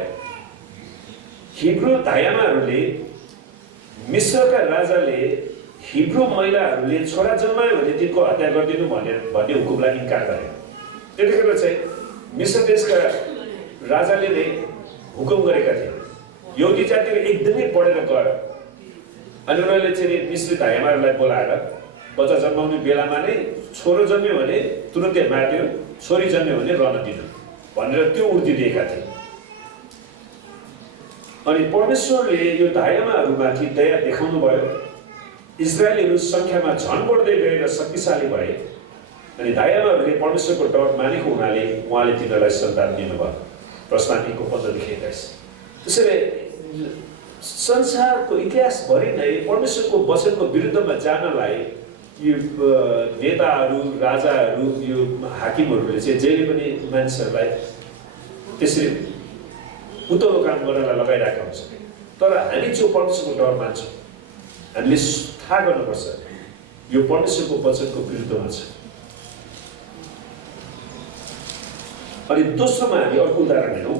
हिब्रू धायामाहरूले मिश्रका राजाले हिब्रू महिलाहरूले छोरा जन्मायो भने तिनको हत्या गरिदिनु भन्ने हुकुमलाई इन्कार गरे। त्यतिखेर चाहिँ मिश्र देशका राजाले नै हुकुम गरेका थिए। यहुदी जातिले एकदमै पढेर गएर अनि उनीहरूले चाहिँ मिश्री धायामाहरूलाई बोलाएर बच्चा जन्माउने बेलामा नै छोरो जन्म्यो भने तुरन्तै मारिदियो, छोरी जन्म्यो भने रहन दिनु भनेर त्यो उर्दी दिएका थिए। अनि परमेश्वरले यो धायामाहरूमाथि दया देखाउनु भयो। इजरायलीहरू सङ्ख्यामा झन बढ्दै गए र शक्तिशाली भए। अनि धायामाहरूले परमेश्वरको डर मानेको हुनाले उहाँले तिनीहरूलाई सन्तान दिनुभयो। प्रस्थानीको 15-21। त्यसैले संसारको इतिहासभरि नै परमेश्वरको वचनको विरुद्धमा जानलाई यो नेताहरू, राजाहरू, यो हाकिमहरूले चाहिँ जहिले पनि मानिसहरूलाई त्यसरी उत्तलो काम गर्नलाई लगाइरहेका हुन्छ। तर हामी जो परमेश्वरको डर मान्छौँ हामीले थाहा गर्नुपर्छ यो परमेश्वरको वचनको विरुद्धमा छ। अनि दोस्रोमा हामी अर्को उदाहरण हेरौँ।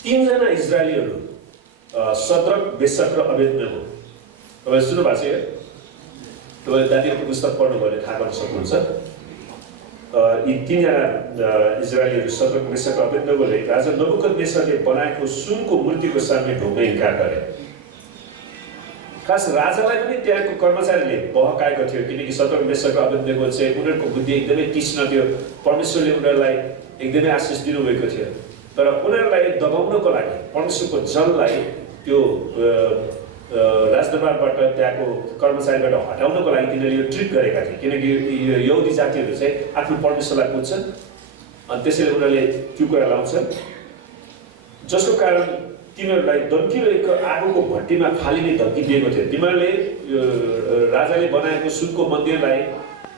3 जना इजरायलीहरू सद्रक, मेशक र अबेदnego। तपाईँ सुन्नुभएको छ? तपाईँ दानियलको पुस्तक पढ्नुभयो भने थाहा गर्न सक्नुहुन्छ। यी 3 जना इजरायलीहरू सद्रक, मेशक र अबेदनगोले राजा नबुकदनेस्सरले बनाएको सुनको मूर्तिको सामने ढुक्न इन्कार गरे। खास राजालाई पनि त्यहाँको कर्मचारीले बहकाएको थियो, किनकि सद्रक, मेशक र अबेदnego चाहिँ उनीहरूको बुद्धि एकदमै तीक्ष्ण थियो। परमेश्वरले उनीहरूलाई एकदमै आशिष दिनुभएको थियो। तर उनीहरूलाई दबाउनको लागि परमेश्वरको जनलाई त्यो राजदरबारबाट त्यहाँको कर्मचारीबाट हटाउनको लागि तिनीहरूले यो ट्रिक गरेका थिए। किनकि यो यहुदी जातिहरू चाहिँ आफ्नो परमेश्वरलाई पुज्छन् अनि त्यसैले उनीहरूले त्यो कुरा लाउँछन्, जसको कारण तिनीहरूलाई धम्कीको आगोको भट्टीमा फालिने धम्की दिएको थियो। तिमीहरूले राजाले बनाएको सुनको मन्दिरलाई,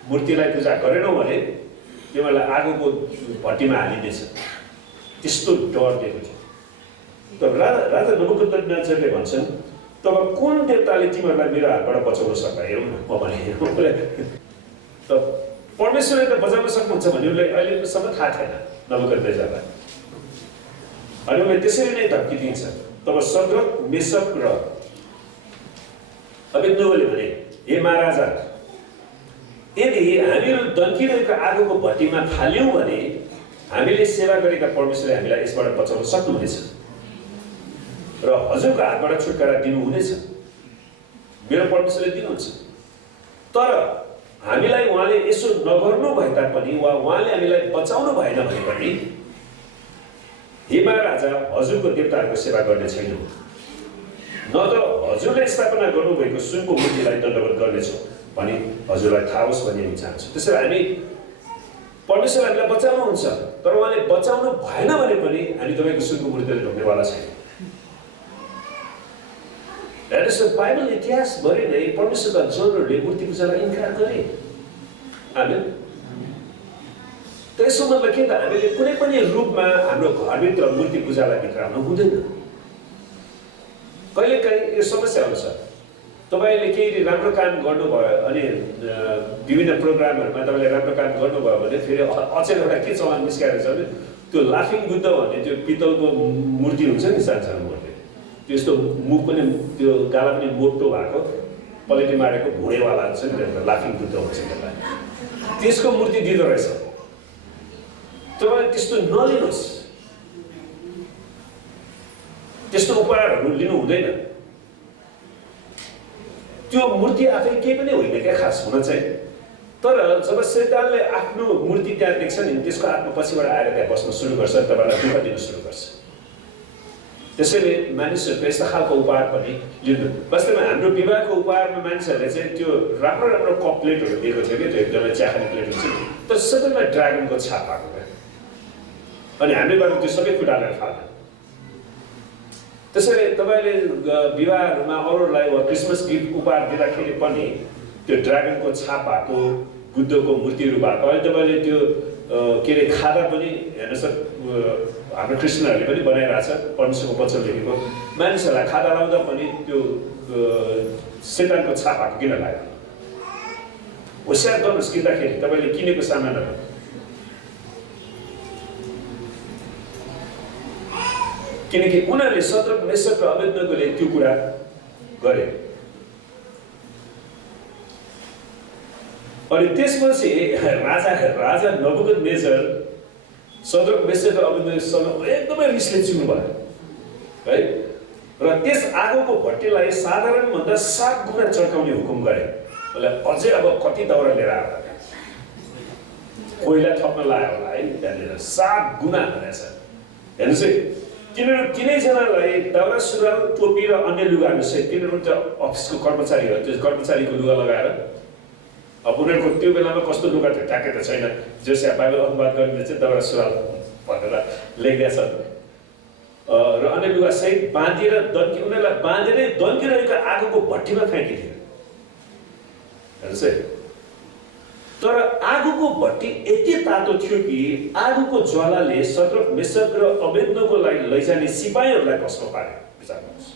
मूर्तिलाई पूजा गरेनौ भने तिमीहरूलाई आगोको भट्टीमा हालिनेछ, त्यस्तो डर दिएको थियो। त राजा नबुकदनेस्सरले भन्छन्, तब कुन देवताले तिमीहरूलाई मेरो हातबाट बचाउन सक्ला? हेरौँ न, म भने त परमेश्वरले त बचाउन सक्नुहुन्छ भन्ने उसले अहिलेसम्म थाहा थिएन नबुकदनेस्सरलाई। अनि उसले त्यसरी नै धम्की दिन्छ। तब सद्रक, मेशक र अबेदनगोले भने, हे महाराजा, यदि हामीहरू दन्किरहेको आगोको भट्टीमा फाल्यौँ भने हामीले सेवा गरेका परमेश्वरले हामीलाई यसबाट बचाउन सक्नुहुनेछ र हजुरको हातबाट छुटकारा दिनुहुनेछ। मेरो परमेश्वरले दिनुहुन्छ। तर हामीलाई उहाँले यसो नगर्नु भए तापनि वा उहाँले हामीलाई बचाउनु भएन भने पनि हे महाराजा, हजुरको देवताहरूको सेवा गर्ने छैनौँ, न त हजुरले स्थापना गर्नुभएको सुनको मूर्तिलाई दण्डवत गर्नेछौँ भनी हजुरलाई थाहा होस् भन्ने हामी चाहन्छौँ। त्यसैले हामी परमेश्वर हामीलाई बचाउनुहुन्छ, तर उहाँले बचाउनु भएन भने पनि हामी तपाईँको सुनको मूर्तिलाई ढोक्नेवाला छैन। हेर्नुहोस् बाइबल इतिहासभरि नै परमेश्वरका जनहरूले मूर्ति पूजालाई इन्कार गरे। आमेन। त्यसो मतलब के त हामीले कुनै पनि रूपमा हाम्रो घरभित्र मूर्ति पूजालाई भित्राउन हुँदैन। कहिलेकाहीँ यो समस्या हुन्छ, तपाईँले केही राम्रो काम गर्नुभयो अनि विभिन्न प्रोग्रामहरूमा तपाईँले राम्रो काम गर्नुभयो भने फेरि अचेल एउटा के चलन निस्केर छ भने त्यो लाफिङ बुद्ध भन्ने त्यो पित्तलको मूर्ति हुन्छ नि, सानो मूर्ति, त्यस्तो मुख पनि त्यो गाला पनि मोटो भएको पलेटी मारेको घुँडेवाला हुन्छ नि, त्यो लाफिङ बुद्ध हुन्छ त्यसलाई, त्यसको मूर्ति दिँदो रहेछ। तपाईँ त्यस्तो नलिनुहोस्, त्यस्तो उपहारहरू लिनु हुँदैन। त्यो मूर्ति आफै केही पनि होइन क्या खास हुन चाहिँ। तर जब शैतानले आफ्नो मूर्ति त्यहाँ देख्छ नि, त्यसको आत्मा पछिबाट आएर त्यहाँ बस्न सुरु गर्छ, तपाईँलाई दुःख दिन सुरु गर्छ। त्यसैले मानिसहरूको यस्तो खालको उपहार पनि लिनु। वास्तवमा हाम्रो विवाहको उपहारमा मानिसहरूले चाहिँ त्यो राम्रो राम्रो कप प्लेटहरू दिएको थियो कि, त्यो एकदमै चियाखाने प्लेट हुन्छ, तर सबैमा ड्रागनको छाप भएको क्या। अनि हामीले गर्दा त्यो सबै खुट्टालेर फाल्छ। त्यसैले तपाईँले विवाहहरूमा अरूलाई वा क्रिसमस गिफ्ट उपहार दिँदाखेरि पनि त्यो ड्रागनको छाप भएको बुद्धको मूर्तिहरू भएको, अहिले तपाईँले त्यो के अरे खादा पनि हेर्नुहोस्, हाम्रो क्रिस्चियनहरूले पनि बनाइरहेछ परमेश्वरको वचन लेखेको, मानिसहरूलाई खादा लाउँदा पनि त्यो शैतानको छाप भएको किन लाग्यो? होसियार गर्नुहोस् किन्दाखेरि तपाईँले किनेको सामानहरू। किनकि उनीहरूले शद्रक मेशक र अबेदनगोले त्यो कुरा गरे। अनि त्यसपछि राजा नबुकदनेस्जर शद्रक मेशक र अबेदनगोसँग एकदमै रिसले चिन्नु भयो है, र त्यस आगोको भट्टीलाई साधारणभन्दा 7 गुणा चर्काउने हुकुम गरे। उसले अझै अब कति दाउरा लिएर आयो, कोइला थप्न लाग्यो होला है, त्यहाँनिर 7 गुणा भनेछ। हेर्नुहोस् है, तिनीहरू तिनैजनालाई दाउरा सुरुवाल टोपी र अन्य लुगाहरू सहित, तिनीहरू त अफिसको कर्मचारी हो, त्यो कर्मचारीको लुगा लगाएर, अब उनीहरूको त्यो बेलामा कस्तो लुगा थियो ट्याक्कै त छैन, जोसिया बाइबल अनुवाद गर्ने चाहिँ दाउरा सुरुवाल भनेर लेखिदिएछ, र अन्य लुगा सहित बाँधिएर उनीहरूलाई बाँधेरै दन्किरहेको आगोको भट्टीमा फ्याँकिदियो। हेर्नुहोस् है, तर आगोको भट्टी यति तातो थियो कि आगोको ज्वालाले शद्रक मेशक र अबेदनगोलाई लैजाने सिपाहीहरूलाई भस्म पार्यो। विचार गर्नुहोस्,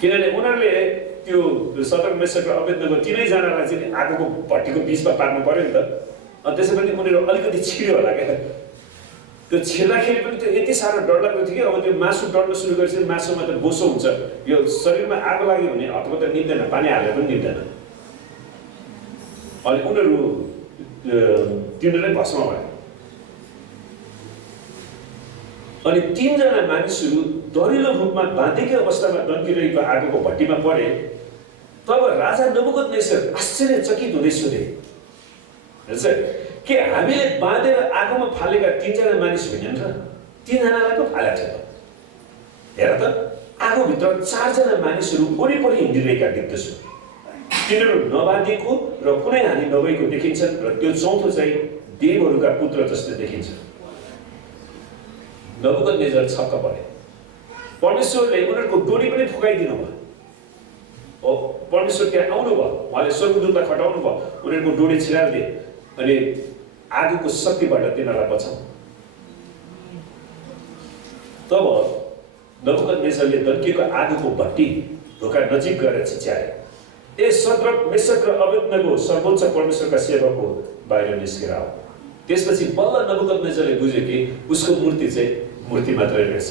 किनभने उनीहरूले त्यो शद्रक मेशक र अबेदनगो तिनैजनालाई चाहिँ आगोको भट्टीको बिचमा पार्नु पर्यो नि त। अनि त्यसै पनि उनीहरू अलिकति छिर्यो होला क्या, त्यो छिर्दाखेरि पनि त्यो यति साह्रो डरलाग्दो थियो कि अब त्यो मासु डढ्न सुरु गरेपछि मासुमा त बोसो हुन्छ, यो शरीरमा आगो लाग्यो भने हतपत निप्दैन, पानी हालेर पनि निप्दैन। अनि उनीहरू तिनीहरू भस्म भयो। अनि 3 जना मानिसहरू दरिलो रूपमा बाँधेकै अवस्थामा दन्किरहेको आगोको भट्टीमा परे। तब राजा नबुकदनेस्जर आश्चर्यचकित हुँदै सोधे, के हामीले बाँधेर आगोमा फालेका 3 जना मानिस होइनन् र? 3 जनालाई पो फालेको थियो त। हेर त, आगोभित्र 4 जना मानिसहरू वरिपरि हिँडिरहेका देख्दछु। तिनीहरू नबाँधिएको र कुनै हानि नभएको देखिन्छन्, र त्यो चौथो चाहिँ देवहरूका पुत्र जस्तो देखिन्छ। नबुकदनेस्जर छक्क परे। परमेश्वरले उनीहरूको डोरी पनि फुकाइदिनु भयो। परमेश्वर त्यहाँ आउनुभयो, उहाँले स्वर्गदूतलाई खटाउनु भयो, उनीहरूको डोरी छिराइदिए अनि आगोको शक्तिबाट तिनीहरूलाई बचाउ। तब नबुकदनेस्जरले दन्किएको आगोको भट्टी ढोका नजिक गएर चिच्याए, ए शद्रक मेशक र अबेदनगो सर्वोच्च परमेश्वरका सेवक हो, बाहिर निस्केर आऊ। त्यसपछि बल्ल नबुकदनेस्जरले बुझ्यो कि उसको मूर्ति चाहिँ मूर्ति मात्रै रहेछ,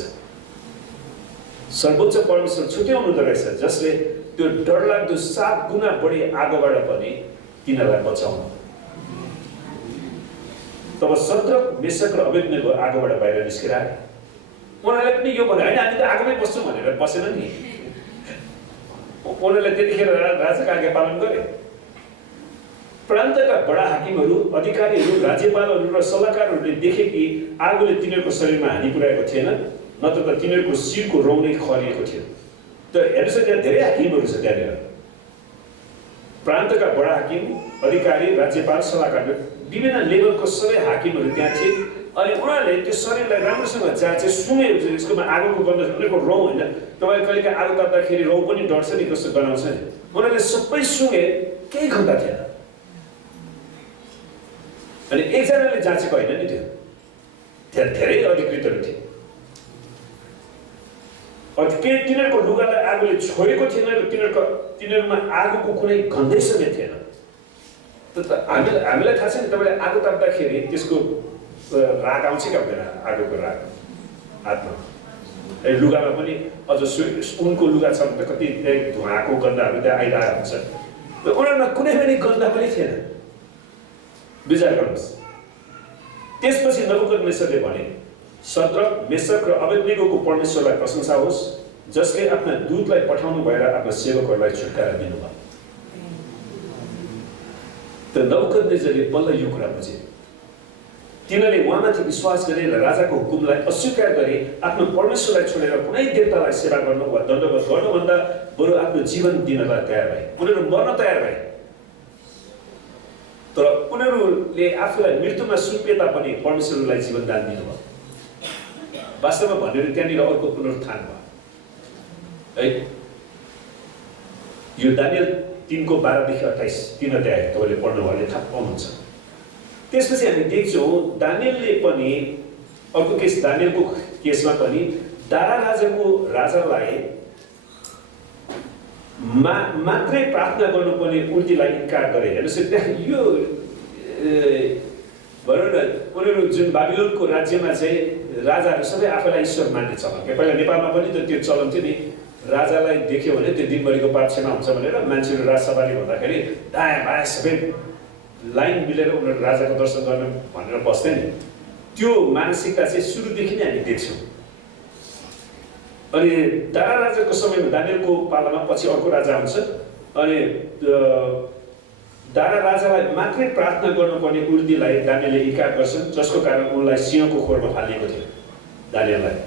सर्वोच्च परमेश्वर छुट्याउनु रहेछ, जसले त्यो डरलाग्दो 7 गुणा बढी आगोबाट पनि तिनीहरूलाई बचाउनु। तब शद्रक मेशक र अबेदनगो आगोबाट बाहिर निस्केर आए। उनीहरूले पनि यो भने होइन, हामी त आगोमै बस्छौँ भनेर बसेन नि। उनीहरूले त्यतिखेर राजाको आज्ञा पालन गरे। प्रान्तका बडा हाकिमहरू, अधिकारीहरू, राज्यपालहरू र सल्लाहकारहरूले देखे कि आगोले तिनीहरूको शरीरमा हानि पुर्याएको थिएन, नत्र त तिनीहरूको शिरको रौँ नै खरिएको थियो। त हेर्नुहोस्, त्यहाँ धेरै हाकिमहरू छ त्यहाँनिर। प्रान्तका बडा हाकिम, अधिकारी, राज्यपाल, सल्लाहकार, विभिन्न लेभलको सबै हाकिमहरू त्यहाँ थिए। अनि उनीहरूले त्यो शरीरलाई राम्रोसँग जाँचे सुँगे यसकोमा आगोको गन्ध उनीहरूको रौँ होइन तपाईँ कहिलेकाहीँ आगो ताप्दाखेरि रौँ पनि डढ्छ नि कस्तो गनाउँछ नि उनीहरूले सबै सुँगे केही खन्दा थिएन अनि एकजनाले जाँचेको होइन नि त्यो धेरै अधिकृतहरू थिए अनि तिनीहरूको लुगालाई आगोले छोडेको थिएन र तिनीहरूमा आगोको कुनै गन्धै समेत थिएन हामीलाई थाहा छ नि तपाईँले आगो ताप्दाखेरि त्यसको राग आउँछ क्या हुँदैन आगोको राग हातमा लुगामा पनि अझ उनको लुगा छ भने त कति धुवाको गन्धहरू त्यहाँ आइरहेको हुन्छ र उनीहरूमा कुनै पनि गन्ध पनि थिएन विचार गर्नुहोस् त्यसपछि नबुकदनेस्सरले भने सद्रक मेशक र अबेदनेगोको परमेश्वरलाई प्रशंसा होस् जसले आफ्ना दूतलाई पठाउनु भएर आफ्ना सेवकहरूलाई छुटकारा दिनुभयो त नबुकदनेस्सरले बल्ल यो कुरा बुझे तिनीहरूले उहाँमाथि विश्वास गरे र राजाको हुकुमलाई अस्वीकार गरे आफ्नो परमेश्वरलाई छोडेर कुनै देवतालाई सेवा गर्नु वा दण्डवत गर्नुभन्दा बरु आफ्नो जीवन दिनलाई तयार भए उनीहरू मर्न तयार भए तर उनीहरूले आफूलाई मृत्युमा सुम्पिए तापनि परमेश्वरलाई जीवन दान दिनुभयो वास्तवमा भनेर त्यहाँनिर अर्को पुनरुत्थान भयो है यो दानियल 3:12-28 3 अध्याय तपाईँले पढ्नुभयोले थाहा पाउनुहुन्छ त्यसपछि हामी देख्छौँ दानियलले पनि अर्को केस दानियलको केसमा पनि दारा राजालाई मात्रै प्रार्थना गर्नुपर्ने उल्टीलाई इन्कार गरे हेर्नुहोस् त्यहाँ यो भनौँ न उनीहरू जुन बाबिलोनको राज्यमा चाहिँ राजाहरू सबै आफैलाई ईश्वर मान्ने चलन क्या पहिला नेपालमा पनि त त्यो चलन थियो नि राजालाई देख्यो भने त्यो दिनभरिको पाठशाला हुन्छ भनेर मान्छेहरू राजसभाले भन्दाखेरि दायाँ बायाँ सबै लाइन मिलेर उनीहरू राजाको दर्शन गर्न भनेर बस्थे नि त्यो मानसिकता चाहिँ सुरुदेखि नै हामी देख्छौँ अनि दारा राजाको समयमा दानियलको पालामा पछि अर्को राजा आउँछ अनि दारा राजालाई मात्रै प्रार्थना गर्नुपर्ने उर्दीलाई दानियलले इन्कार गर्छन् जसको कारण उनलाई सिंहको खोरमा फालिएको थियो दानियललाई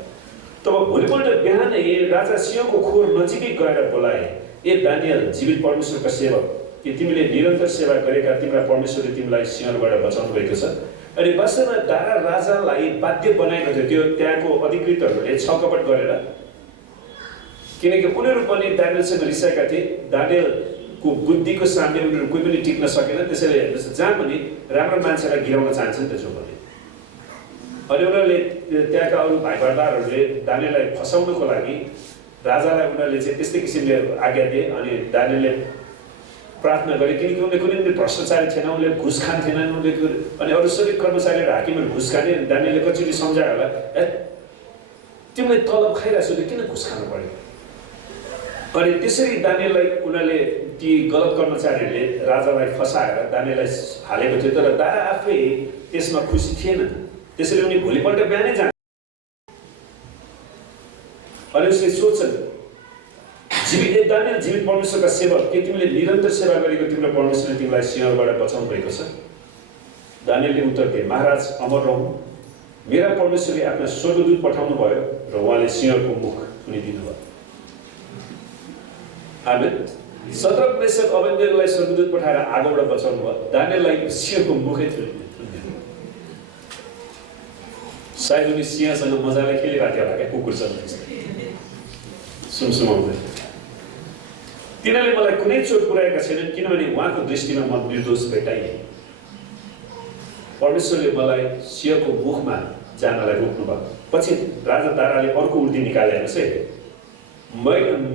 तब भोलिपल्ट बिहानै राजा सिंहको खोर नजिकै गएर बोलाए ए दानियल जीवित परमेश्वरका सेवक कि तिमीले निरन्तर सेवा गरेका तिम्रा परमेश्वरले तिमीलाई सिंहबाट बचाउनु भएको छ अनि वास्तवमा दारा राजालाई बाध्य बनाएको थियो त्यो त्यहाँको अधिकृतहरूले छलकपट गरेर किनकि उनीहरू पनि दानियलसँग रिसाएका थिए दानियलको बुद्धिको सामने उनीहरू कोही पनि टिक्न सकेन त्यसैले हेर्नुहोस् जहाँ पनि राम्रो मान्छेलाई गिराउन चाहन्छन् त जो पनि अनि उनीहरूले त्यहाँका अरू भाइबरदारहरूले दानियललाई फसाउनको लागि राजालाई उनीहरूले चाहिँ त्यस्तै किसिमले आज्ञा दिए अनि दानियलले प्रार्थना गरे किनकि उनले कुनै पनि भ्रष्टाचारी थिएन उनले घुस खान्थेनन् उनले अनि अरू सबै कर्मचारी र हाकिमहरू घुस खाने दानियलले कतिचोटि सम्झायो होला तिमीले तलब खाइरहेको छौ किन घुस खानु पर्यो अनि त्यसरी दानियललाई उनीहरूले ती गलत कर्मचारीहरूले राजालाई फसाएर दानियललाई हालेको थियो तर दारा आफै त्यसमा खुसी थिएन त्यसैले उनी भोलिपल्ट बिहानै जान्छ अनि उसले सोध्छन् दानियल जीवित परमेश्वरका सेवक के तिमीले निरन्तर सेवा गरेको तिम्रो परमेश्वरले तिमीलाई सिंहबाट बचाउनु भएको छ दानियलले उत्तर दिए महाराज अमर रहौँ मेरा परमेश्वरले आफ्ना स्वर्गदूत पठाउनु भयो र उहाँले सिंहको मुख थुनिदिनु भयो आमेन सद्रक मेशक अबेदनेगोलाई स्वर्गदूत पठाएर आगोबाट बचाउनु भयो दानियललाई सिंहको मुखै थुनिदिनु सायद उनी सिंहसँग मजाले खेलिरहेको थियो होला क्या कुकुरसँग सुमसुमाउँदै तिनीहरूले मलाई कुनै चोट पुर्याएका छैनन् किनभने उहाँको दृष्टिमा म निर्दोष भेटाइए परमेश्वरले मलाई सिंहको मुखमा जानलाई रोक्नुभयो पछि राजा दाराले अर्को उर्दी निकाले हेर्नुहोस् है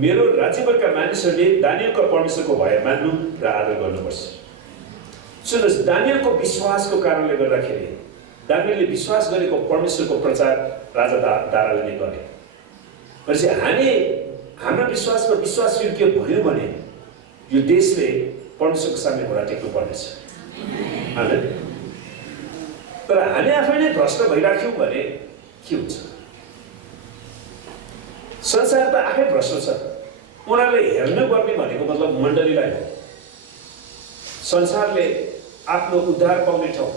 मेरो राज्यभरका मानिसहरूले दानियलको परमेश्वरको भय मान्नु र आदर गर्नुपर्छ सुन्नुहोस् दानियलको विश्वासको कारणले गर्दाखेरि दानियलले विश्वास गरेको परमेश्वरको प्रचार राजा दाराले नै गरे भनेपछि हाम्रो विश्वासमा विश्वास योग्य भयो भने यो देशले परमेश्वरको सामने घोडा टेक्नु पर्नेछ आमेन तर हामी आफै नै भ्रष्ट भइराख्यौँ भने के हुन्छ संसार त आफै भ्रष्ट छ उनीहरूले हेर्नुपर्ने भनेको मतलब मण्डलीलाई हो संसारले आफ्नो उद्धार पाउने ठाउँ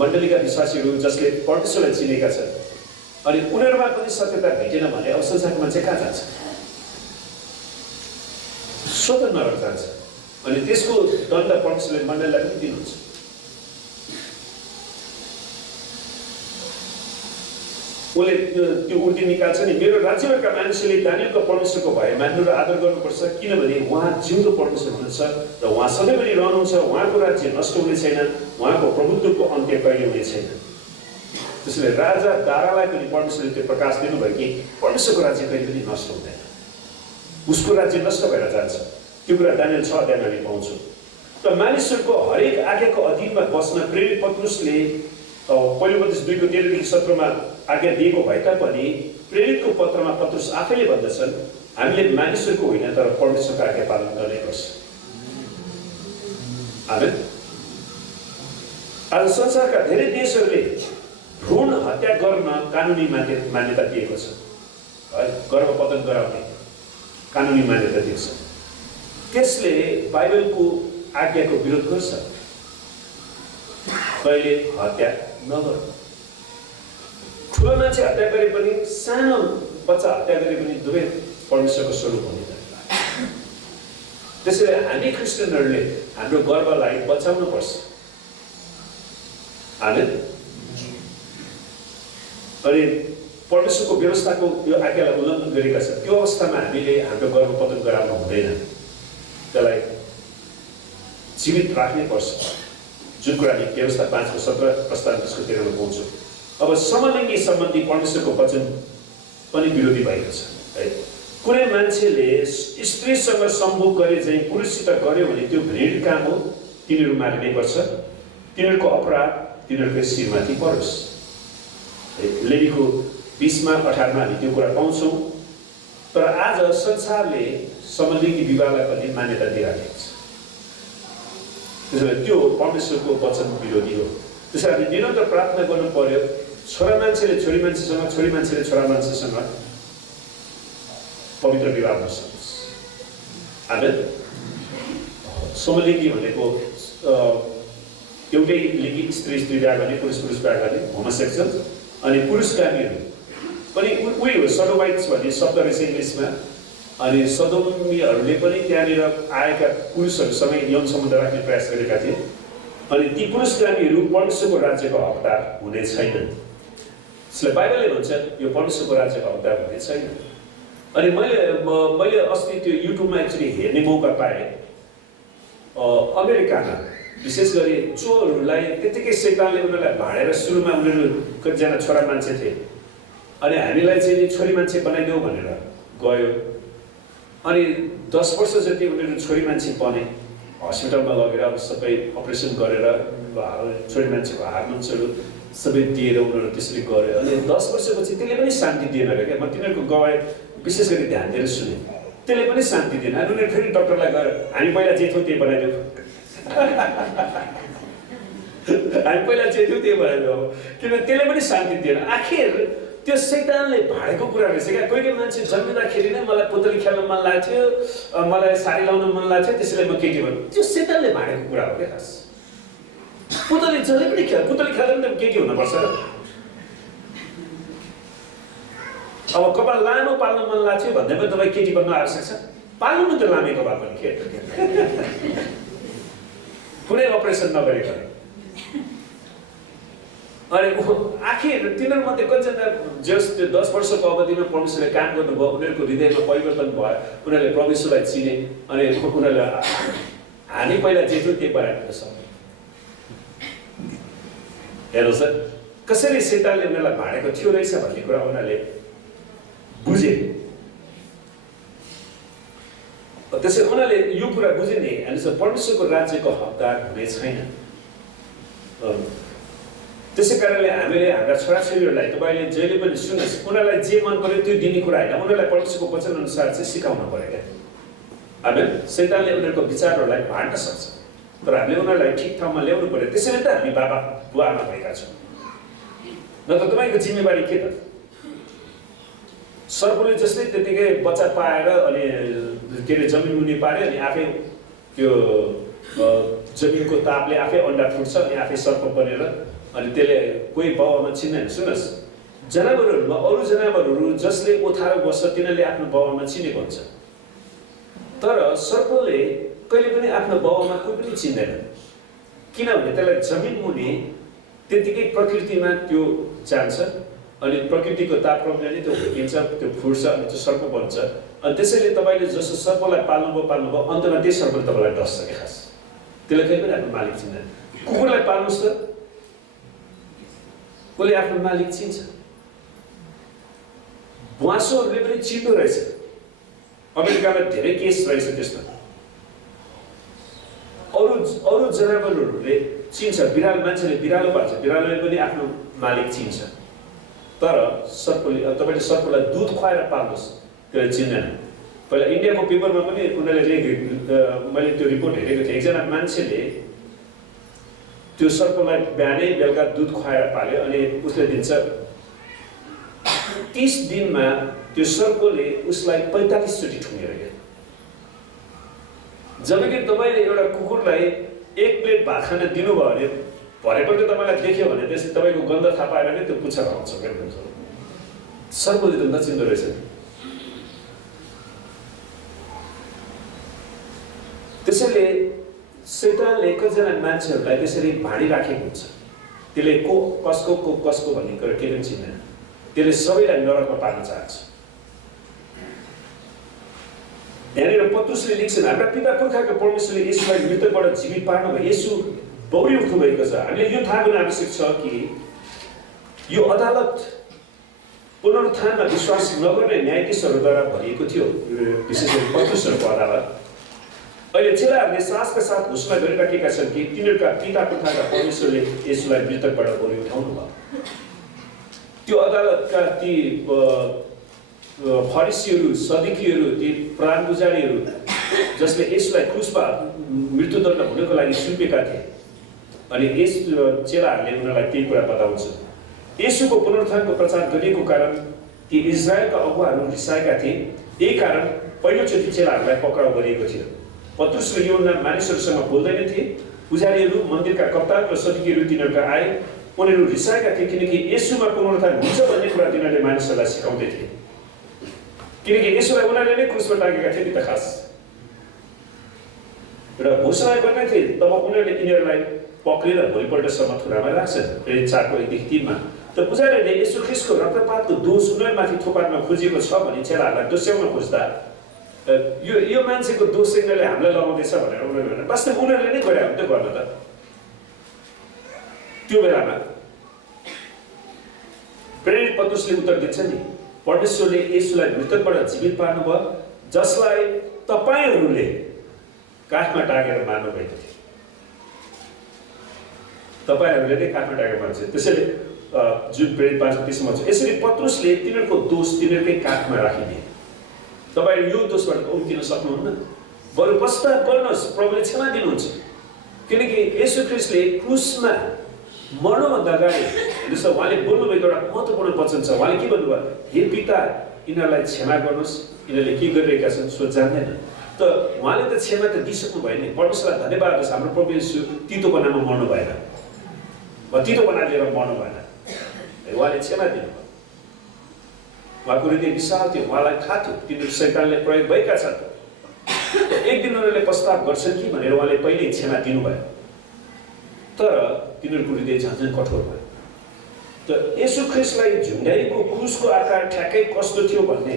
मण्डलीका विश्वासीहरू जसले परमेश्वरलाई चिनेका छन् अनि उनीहरूमा पनि सत्यता भेटेन भने अब संसारको मान्छे कहाँ जान्छ स्वतः नरक जान्छ अनि त्यसको दण्ड परमेश्वरले मण्डलीलाई पनि दिनुहुन्छ उसले त्यो उर्दी निकाल्छ नि, मेरो राज्यका मानिसले दानियलको परमेश्वरको भय मान्नु र आदर गर्नुपर्छ, किनभने उहाँ जिउँदो परमेश्वर हुनुहुन्छ र उहाँ सधैँभरि रहनुहुन्छ। उहाँको राज्य नष्ट हुने छैन, उहाँको प्रभुत्वको अन्त्य कहिले हुने छैन। त्यसैले राजा दारालाई पनि परमेश्वरले त्यो प्रकाश दिनुभयो कि परमेश्वरको राज्य कहिले पनि नष्ट हुँदैन, उसको राज्य नष्ट भएर जान्छ। त्यो कुरा दानियल 6 अध्यायमा हामी पाउँछौँ। र मानिसहरूको हरेक आज्ञाको अधीनमा बस्न प्रेरित पत्रुसले पहिलो पत्रुस 2:13देखि 17मा आज्ञा दिएको भए तापनि प्रेरितको पत्रमा पत्रुस आफैले भन्दछन्, हामीले मानिसहरूको होइन तर परमेश्वरको आज्ञा पालन गर्नै पर्छ। आमेन। आज संसारका धेरै देशहरूले भ्रूण हत्या गर्न कानुनी मान्यता दिएको छ है, गर्भपतन गराउने कानुनी मान्यता दिएको छ। त्यसले बाइबलको आज्ञाको विरोध गर्छ। कहिले हत्या नगर, ठुलो मान्छे हत्या गरे पनि सानो बच्चा हत्या गरे पनि दुवै परमेश्वरको स्वरूप हुने। त्यसैले हामी क्रिस्चियनहरूले हाम्रो गर्वलाई बचाउनु पर्छ। आमेन। अनि परमेश्वरको व्यवस्थाको यो आज्ञालाई उल्लङ्घन गरेका छन्, त्यो अवस्थामा हामीले हाम्रो गर्भपतन गराउनु हुँदैन, त्यसलाई जीवित राख्नै पर्छ। जुन कुरा हामी व्यवस्था 5:17 प्रस्ताव 13मा पाउँछौँ। अब समलिङ्गी सम्बन्धी परमेश्वरको वचन पनि विरोधी भएको छ है। कुनै मान्छेले स्त्रीसँग सम्भोग गरे चाहिँ पुरुषसित गर्यो भने त्यो घृणित काम हो, तिनीहरू मारिनै पर्छ, तिनीहरूको अपराध तिनीहरूकै शिरमाथि परोस्। लेवीको 20:18मा हामी त्यो कुरा पाउँछौँ। तर आज संसारले समलिङ्गी विवाहलाई पनि मान्यता दिइराखेको छ। त्यसैले त्यो परमेश्वरको वचन विरोधी हो। त्यसैले हामी निरन्तर प्रार्थना गर्नु पर्यो, छोरा मान्छेले छोरी मान्छेसँग, छोरी मान्छेले छोरा मान्छेसँग पवित्र विवाह हुन सकोस्। आमेन। समलिङ्गी भनेको एउटै लिङ्गी स्त्री विवाह गर्ने, पुरुष विवाह गर्ने, होमोसेक्सुअल। अनि पुरुषगामीहरू पनि उही हो, सडोमाइट्स भन्ने शब्द रहेछ इङ्ग्लिसमा। अनि सदोमीहरूले पनि त्यहाँनिर आएका पुरुषहरूसँगै यौन सम्बन्ध राख्ने प्रयास गरेका थिए। अनि ती पुरुषगामीहरू परमेश्वरको राज्यको हकदार हुने छैनन्। त्यसले बाइबलले भन्छ यो परमेश्वरको राज्यको हकदार हुने छैन। अनि मैले अस्ति त्यो युट्युबमा एक्चुअली हेर्ने मौका पाएँ। अमेरिकामा विशेष गरी जोहरूलाई त्यतिकै शैतानले उनीहरूलाई भाडेर, सुरुमा उनीहरू कतिजना छोरा मान्छे थिए, अनि हामीलाई चाहिँ छोरी मान्छे बनाइदेऊ भनेर गयो। अनि 10 वर्ष जति उनीहरू छोरी मान्छे बने, हस्पिटलमा लगेर अब सबै अपरेसन गरेर छोरी मान्छेको हार्मोन्सहरू सबै दिएर उनीहरू त्यसरी गऱ्यो। अनि 10 वर्षपछि त्यसले पनि शान्ति दिएन अरे क्या। म तिनीहरूको गवाई विशेष गरी ध्यान दिएर सुनेँ, त्यसले पनि शान्ति दिएन। अनि उनीहरू फेरि डक्टरलाई गएर हामी पहिला जे थियौँ त्यही बनाइदेऊ, हामी पहिला जे थियौँ त्यही बनाइदेऊ, किनभने त्यसले पनि शान्ति दिएन। आखिर त्यो शैतानले भाडेको कुरा रहेछ क्या। कोही कोही मान्छे जन्मिँदाखेरि नै मलाई पुतली खेल्न मन लाग्थ्यो, मलाई साडी लाउन मन लाग्थ्यो, त्यसैले म केटी भएँ। त्यो शैतानले भाडेको कुरा हो क्या। खास पुतली जसले पनि पुतली खेल्दा पनि केटी हुनुपर्छ र। अब कपाल लामो पाल्न मन लाग्थ्यो भन्दैमा तपाईँ केटी बन्न आवश्यक छ? पाल्नु न त लामे कपाल पनि के, कुनै अपरेसन नगरेको। अनि आखिर तिनीहरूमध्ये कतिजना जस त्यो 10 वर्षको अवधिमा परमेश्वरले काम गर्नुभयो, उनीहरूको हृदयमा परिवर्तन भयो, उनीहरूले परमेश्वरलाई चिने। अनि उनीहरूले हामी पहिला जे थियौँ त्यही बनाइदिन सक्छौँ। हेर्नुहोस् त कसरी शैतानले उनीहरूलाई भाडेको थियो रहेछ भन्ने कुरा उनीहरूले बुझे। त्यसै उनीहरूले यो कुरा बुझे नि, परमेश्वरको राज्यको हकदार हुने छैन। त्यसै कारणले हामीले हाम्रा छोराछोरीहरूलाई तपाईँले जहिले पनि सुन्नुहोस्, उनीहरूलाई जे मन पर्यो त्यो दिने कुरा होइन, उनीहरूलाई परमेश्वरको वचन अनुसार चाहिँ सिकाउनु पर्यो क्या। आमेन। शैतानले उनीहरूको विचारहरूलाई बाँड्न सक्छ, तर हामीले उनीहरूलाई ठिक ठाउँमा ल्याउनु पर्यो। त्यसैले त हामी बाबा बुवा आमा भएका छौँ। न त तपाईँको जिम्मेवारी के त? सर्पले जस्तै त्यतिकै बच्चा पाएर अनि के अरे जमिन मुनि पार्यो, अनि आफै त्यो जमिनको तापले आफै अन्डा फुट्छ, अनि आफै सर्प बनेर, अनि त्यसले कोही बाउआमा चिन्दैन। सुन्नुहोस्, जनावरहरूमा अरू जनावरहरू जसले ओथारो बस्छ तिनीहरूले आफ्नो बाउआमा चिनेको हुन्छ, तर सर्पले कहिले पनि आफ्नो बाउआमा कोही पनि चिन्दैन, किनभने त्यसलाई जमिन मुनि त्यतिकै प्रकृतिमा त्यो जान्छ अनि प्रकृतिको तापक्रमले नै त्यो हुर्किन्छ, त्यो फुट्छ अनि त्यो सर्प बन्छ। अनि त्यसैले तपाईँले जस्तो सर्पलाई पाल्नुभयो अन्तमा त्यही सर्पले तपाईँलाई डस्छ क्या खास। त्यसले कहिले पनि आफ्नो मालिक चिन्दैन। कुकुरलाई पाल्नुहोस् त, कसले आफ्नो मालिक चिन्छ? ब्वाँसोहरूले पनि चिन्डो रहेछ। अमेरिकामा धेरै केस रहेछ त्यस्तो। अरू जनावरहरूले चिन्छ। मान्छेले बिरालो पाल्छ, बिरालोले पनि आफ्नो मालिक चिन्छ। तर सर्पले, तपाईँले सर्पलाई दुध खुवाएर पाल्नुहोस्, त्यसले चिन्दैन। पहिला इन्डियाको पेपरमा पनि उनीहरूले मैले त्यो रिपोर्ट हेरेको थिएँ। एकजना मान्छेले त्यो सर्पलाई बिहानै बेलुका दुध खुवाएर पाल्यो अनि उसले दिन्छ 30 दिनमा त्यो सर्पले उसलाई 45 चोटि ठुङ्गेर गयो। जबकि तपाईँले एउटा कुकुरलाई 1 प्लेट भात खान दिनुभयो भने भरेपल्ट तपाईँलाई देख्यो भने त्यसले तपाईँको गन्ध थाहा पाएर नै त्यो पुच्छर आउँछ क्या भन्छ। सर्पले त नचिन्दो रहेछ। त्यसैले शैतानले कतिजना मान्छेहरूलाई त्यसरी भाँडिराखेको हुन्छ। त्यसले कसको भन्ने कुरा केही पनि चिन्दैन। त्यसले सबैलाई नरकमा पार्न चाहन्छ। यहाँनिर पत्रुसले लेख्छन्, हाम्रा पिता पुर्खाको परमेश्वरले यसुलाई मृतकबाट जीवित पार्नुभयो। यसु बौरी उठ्नु भएको छ। हामीले यो थाहा गर्न आवश्यक छ कि यो अदालत पुनरुत्थानमा विश्वास नगर्ने न्यायाधीशहरूद्वारा भरिएको थियो, विशेष गरी पत्रुसहरूको अदालत। अहिले चेलाहरूले सासका साथ घोषणा गरिराखेका छन् कि तिनीहरूका पिता पुर्खाका परमेश्वरले यसुलाई मृतकबाट बौरी उठाउनु भयो। त्यो अदालतका ती फरिसीहरू, सदुकीहरू, ती प्राण पुजारीहरू जसले यसलाई क्रुसमा मृत्युदण्ड हुनको लागि सुम्पेका थिए, अनि यस चेलाहरूले उनीहरूलाई त्यही कुरा बताउँछ। यसुको पुनरुत्थानको प्रचार गरिएको कारण ती इजरायलका अगुवाहरू रिसाएका थिए। यही कारण पहिलोचोटि चेलाहरूलाई पक्राउ गरिएको थियो। पत्रुस र यूहन्ना मानिसहरूसँग बोल्दैन थिए। पुजारीहरू, मन्दिरका कप्तान र सदुकीहरू तिनीहरूका आए। उनीहरू रिसाएका थिए किनकि यसुमा पुनरुत्थान हुन्छ भन्ने कुरा तिनीहरूले मानिसहरूलाई सिकाउँदै थिए। किनकि यसुलाई उनीहरूले नै क्रुसमा टाँगेका थिए नि त खास। र घोषणा गर्ने थिए। तब उनीहरूले तिनीहरूलाई पक्रेर भोलिपल्टसम्म थुनामा राख्छन्। प्रेरित 4:1-3 त पुजारीहरूले यसु ख्रिस्टको रक्तपातको दोष उनीहरूमाथि थोपार्न खोजिएको छ भने चेलाहरूलाई दोस्याउन खोज्दा यो मान्छेको दोष यिनीहरूले हामीलाई लगाउँदैछ भनेर उनीहरूले वास्तवमा उनीहरूले नै गरे हुन्थ्यो गर्न त। त्यो बेलामा प्रेरित पत्रुसले उत्तर दिन्छ नि, परमेश्वरले यसुलाई मृतकबाट जीवित पार्नुभयो, जसलाई तपाईहरूले काठमा टाँगेर मार्नु भएको थियो। तपाईहरूले नै काठमा टाँगेर मार्छ। त्यसैले जुन प्रेरित 5:30 छ, यसरी पत्रुसले तिनीहरूको दोष तिनीहरूकै काखमा राखिदिए। तपाईहरू यो दोषबाट उम्किन सक्नुहुन्न, बरु पश्चाताप गर्नुहोस्, प्रभुले क्षमा दिनुहुन्छ। किनकि यसु ख्रिस्टले क्रुसमा मर्नुभन्दा अगाडि जस्तो उहाँले बोल्नुभएको एउटा महत्त्वपूर्ण वचन छ। उहाँले के भन्नुभयो? हे पिता, यिनीहरूलाई क्षमा गर्नुहोस्, यिनीहरूले के गरिरहेका छन् सो जान्दैन। त उहाँले त क्षमा त दिइसक्नु भयो नि। परमेश्वरलाई धन्यवाद होस्, हाम्रो प्रभु येशू तितोपनामा मर्नु भएन, तितोपना लिएर मर्नु भएन। उहाँले क्षमा दिनुभयो। उहाँको हृदय विशाल थियो, उहाँलाई थाहा थियो तिनीहरू शैतानले प्रयोग भएका छन्। एक दिन उनीहरूले पश्चाताप गर्छन् कि भनेर उहाँले पहिल्यै क्षमा दिनुभयो। तर तिनीहरूको हृदय झन् कठोर भयो। त यसु ख्रिस्टलाई झुन्ड्याएको क्रुसको आकार ठ्याक्कै कस्तो थियो भन्ने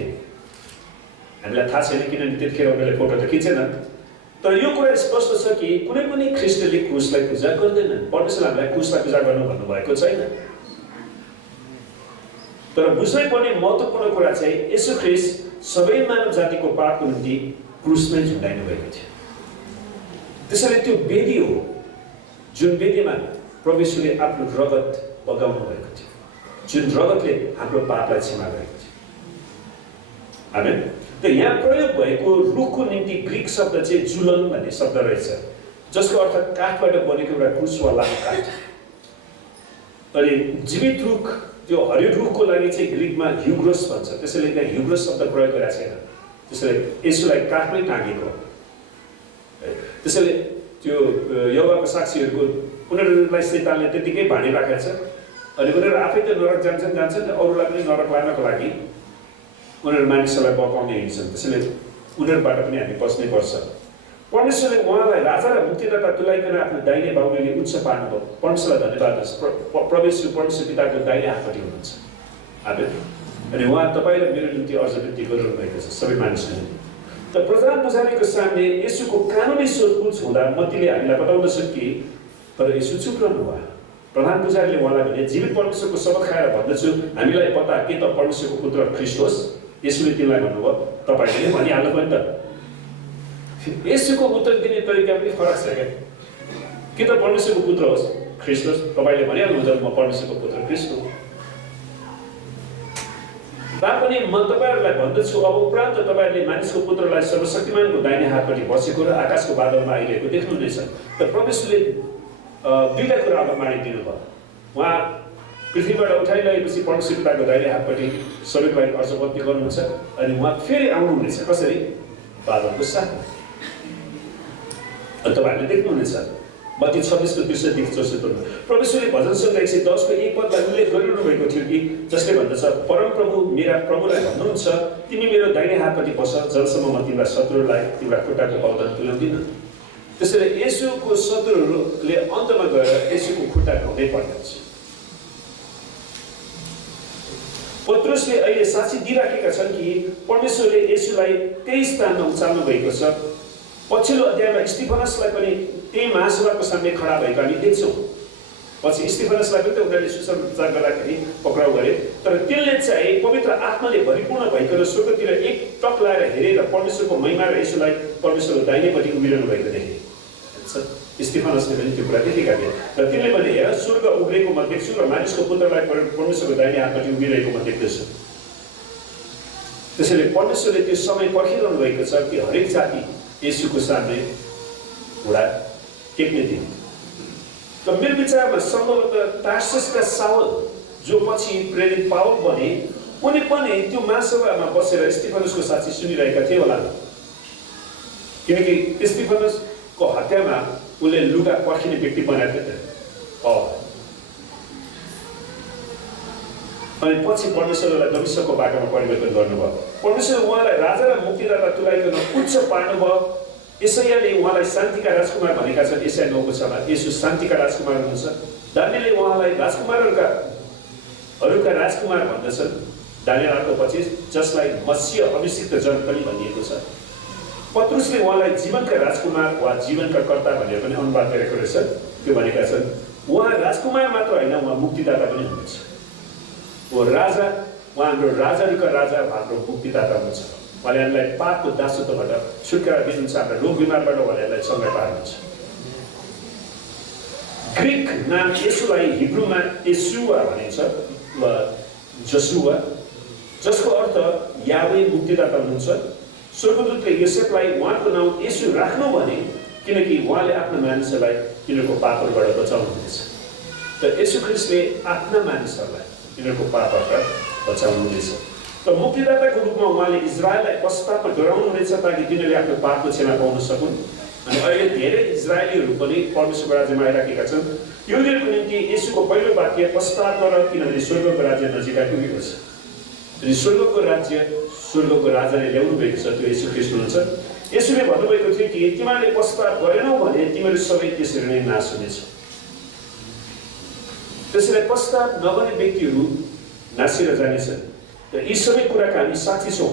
हामीलाई थाहा छैन, किनभने त्यतिखेर उनीहरूले फोटो त खिचेन। तर यो कुरा स्पष्ट छ कि कुनै पनि ख्रिस्टले क्रुसलाई पूजा गर्दैनन्। परमेश्वरले हामीलाई क्रुसलाई पूजा गर्नु भन्नुभएको छैन। तर बुझ्नै पर्ने महत्त्वपूर्ण कुरा चाहिँ यसु ख्रिस्ट सबै मानव जातिको पापको निम्ति क्रुसमै झुन्डाइनु भएको थियो। त्यसैले त्यो वेदी हो जुन वेदीमा परमेश्वरले आफ्नो रगत बगाउनु भएको थियो, जुन रगतले हाम्रो पापलाई क्षमा गरेको थियो। आमेन। त यहाँ प्रयोग भएको रुखको निम्ति ग्रीक शब्द चाहिँ जुलन भन्ने शब्द रहेछ, जसको अर्थ काठबाट बनेको एउटा क्रुस वा लामो काठ। अनि जीवित रुख, त्यो हरियो रुखको लागि चाहिँ ग्रीकमा ह्युग्रोस भन्छ। त्यसैले त्यहाँ ह्युग्रोस शब्द प्रयोग गरेको छैन। त्यसैले यसुलाई काठमै टाँगेको। त्यसैले त्यो यहोवाको साक्षीहरूको उनीहरूलाई शैतानले त्यतिकै भाँडिराखेको छ। अनि उनीहरू आफै त नरक जान्छन्, अरूलाई पनि नरक लानको लागि उनीहरू मानिसहरूलाई बकाउने हिँड्छन्। त्यसैले उनीहरूबाट पनि हामी बच्नै पर्छ। परमेश्वरले उहाँलाई राजा र मुक्तिदाता तुल्याइकन आफ्नो दाहिने बाहुलीले उच्च पार्नुभयो। परमेश्वरलाई धन्यवाद होस्। परमेश्वर पिताको दाहिने हातपट्टि हुनुहुन्छ। आमेन। अनि उहाँ तपाईँ र मेरो निम्ति अझ विनती गरिरहनु भएको छ सबै मानिसहरूले। त प्रधान पुजारीको सामने येशूको कानुनी सोधपुछ हुँदा मत्तीले हामीलाई बताउँदछ कि तर येशू चुप रहनु भयो। प्रधान पुजारीले उहाँलाई भने जीवित परमेश्वरको शपथ खाएर भन्दछु हामीलाई पता के त परमेश्वरको पुत्र ख्रीष्ट होस्? येशूले तिमीलाई भन्नुभयो तपाईँले भनिहाल्नु पनि त। येशूको उत्तर दिने तरिका पनि फरक छ क्या। के त परमेश्वरको पुत्र होस् ख्रीष्ट होस्? तपाईँले भनिहाल्नुहुन्छ म परमेश्वरको पुत्र ख्रीष्ट हो। तापनि म तपाईँहरूलाई भन्दछु अब उपरान्त तपाईँहरूले मानिसको पुत्रलाई सर्वशक्तिमानको दाहिने हातपट्टि बसेको र आकाशको बादलमा आइरहेको देख्नुहुनेछ। त परमेश्वरले दुईटा कुरा अगाडि दिनुभयो। उहाँ पृथ्वीबाट उठाइरहेपछि परमेश्वर पिताको दाहिने हातपट्टि सबैको लागि अर्जपत्ति गर्नुहुन्छ अनि उहाँ फेरि आउनुहुनेछ। कसरी? बादलको साथमा। तपाईँहरूले देख्नुहुनेछ मत्ती 26 को 63 देखि 64। परमेश्वरले भजन सङ्ग्रह 110 को 1 पदलाई उल्लेख गरिरहनु भएको थियो कि जसले भन्दछ परम प्रभु मेरा प्रभुलाई भन्नुहुन्छ तिमी मेरो दाहिने हातपट्टि बस जलसम्म म तिम्रा शत्रुहरूलाई तिम्रा खुट्टाको पाउदन तुल्याउँदिन। त्यसैले येशूको शत्रुहरूले अन्तमा गएर येशूको खुट्टा घाउनै पर्नेछ। पत्रुसले अहिले साक्षी दिइराखेका छन् कि परमेश्वरले येशूलाई त्यही स्थानमा उचाल्नु भएको छ। पछिल्लो अध्यायमा स्टिफनसलाई पनि त्यही महासभाको सामने खडा भएको हामी देख्छौँ। पछि स्टिफनसलाई पनि त उनीहरूले सुसमाचार गर्दाखेरि पक्राउ गरे। तर त्यसले चाहिँ पवित्र आत्माले भरिपूर्ण भइकन स्वर्गतिर एक टक लाएर हेरेर परमेश्वरको महिमा र येशूलाई परमेश्वरको दाहिनेपट्टि उभिरहनु भएको देखे। स्टिफनसले पनि त्यो कुरा देखेका थिए र तिनले भने हेर स्वर्ग उब्रेको म देख्छु र मानिसको पुत्रलाई परमेश्वरको दाहिने हातपट्टि उभिरहेको म देख्दछु। त्यसैले परमेश्वरले त्यो समय पर्खिरहनु भएको छ कि हरेक जाति येशूको सामने घुँडा टेक्ने दिन। त मेरो विचारमा सम्भवतः तार्ससका साउल जो पछि प्रेरित पावल बने उनी पनि त्यो महासभामा बसेर स्टिफनसको साक्षी सुनिरहेका थिए होला। किनकि स्टिफनसको हत्यामा उसले लुगा पर्खिने व्यक्ति बनाएको थियो। अनि पछि परमेश्वरलाई दमिश्कको बाटोमा परिवर्तन गर्नुभयो। परमेश्वरले उहाँलाई राजा र मुक्तिदाता तुल्याइकन उच्च पार्नुभयो। यसैयाले उहाँलाई शान्तिका राजकुमार भनेका छन्। यसैया 9 को 6 मा येशू शान्तिका राजकुमार हुनुहुन्छ। दानिएलले उहाँलाई राजकुमारहरूका राजकुमार भन्दछन्। दानिएल 8:25 जसलाई मसीह अभिषिक्त जन पनि भनिएको छ। पत्रुसले उहाँलाई जीवनका राजकुमार वा जीवनका कर्ता भनेर पनि अनुवाद गरेको रहेछ। त्यो भनेका छन् उहाँ राजकुमार मात्र होइन उहाँ मुक्तिदाता पनि हुनुहुन्छ। वो राजा उहाँ हाम्रो राजाहरूका राजा हाम्रो मुक्तिदाता हुनुहुन्छ। उहाँले हामीलाई पापको दासत्वबाट छुटकारा दिनुहुन्छ। हाम्रा रोग बिमारबाट उहाँले हामीलाई सङ्घाइ पार्नुहुन्छ। ग्रिक नाम येशूलाई हिब्रूमा येशुवा भनिन्छ वा जसुवा जसको अर्थ यावे मुक्तिदाता हुनुहुन्छ। स्वर्गदूतले योसेफलाई उहाँको नाउँ येशू राख्नु भने किनकि उहाँले आफ्ना मानिसहरूलाई तिनीहरूको पापहरूबाट बचाउनुहुनेछ। त येशू ख्रीष्टले आफ्ना मानिसहरूलाई तिनीहरूको पापबाट बचाउनुहुनेछ। त मुक्तिदाताको रूपमा उहाँले इजरायललाई पश्चातापमा डराउनुहुनेछ ताकि तिनीहरूले आफ्नो पापको क्षमा पाउन सकुन्। अनि अहिले धेरै इजरायलीहरू पनि परमेश्वरको राज्यमा आइराखेका छन्। यहुदीहरूको निम्ति येशूको पहिलो वाक्य पश्चाताप गर किनभने स्वर्गको राज्य नजिक आइपुगेको छ। अनि स्वर्गको राज्य स्वर्गको राजाले ल्याउनु भएको छ त्यो येशू ख्रीष्ट हुनुहुन्छ। येशूले भन्नुभएको थियो कि तिमीहरूले पश्चाताप गरेनौ भने तिमीहरू सबै त्यसरी नै नाश हुनेछ। त्यसैले पश्चाताप नगर्ने व्यक्तिहरू नासिएर जानेछन्। र यी सबै कुराका हामी साक्षी छौँ।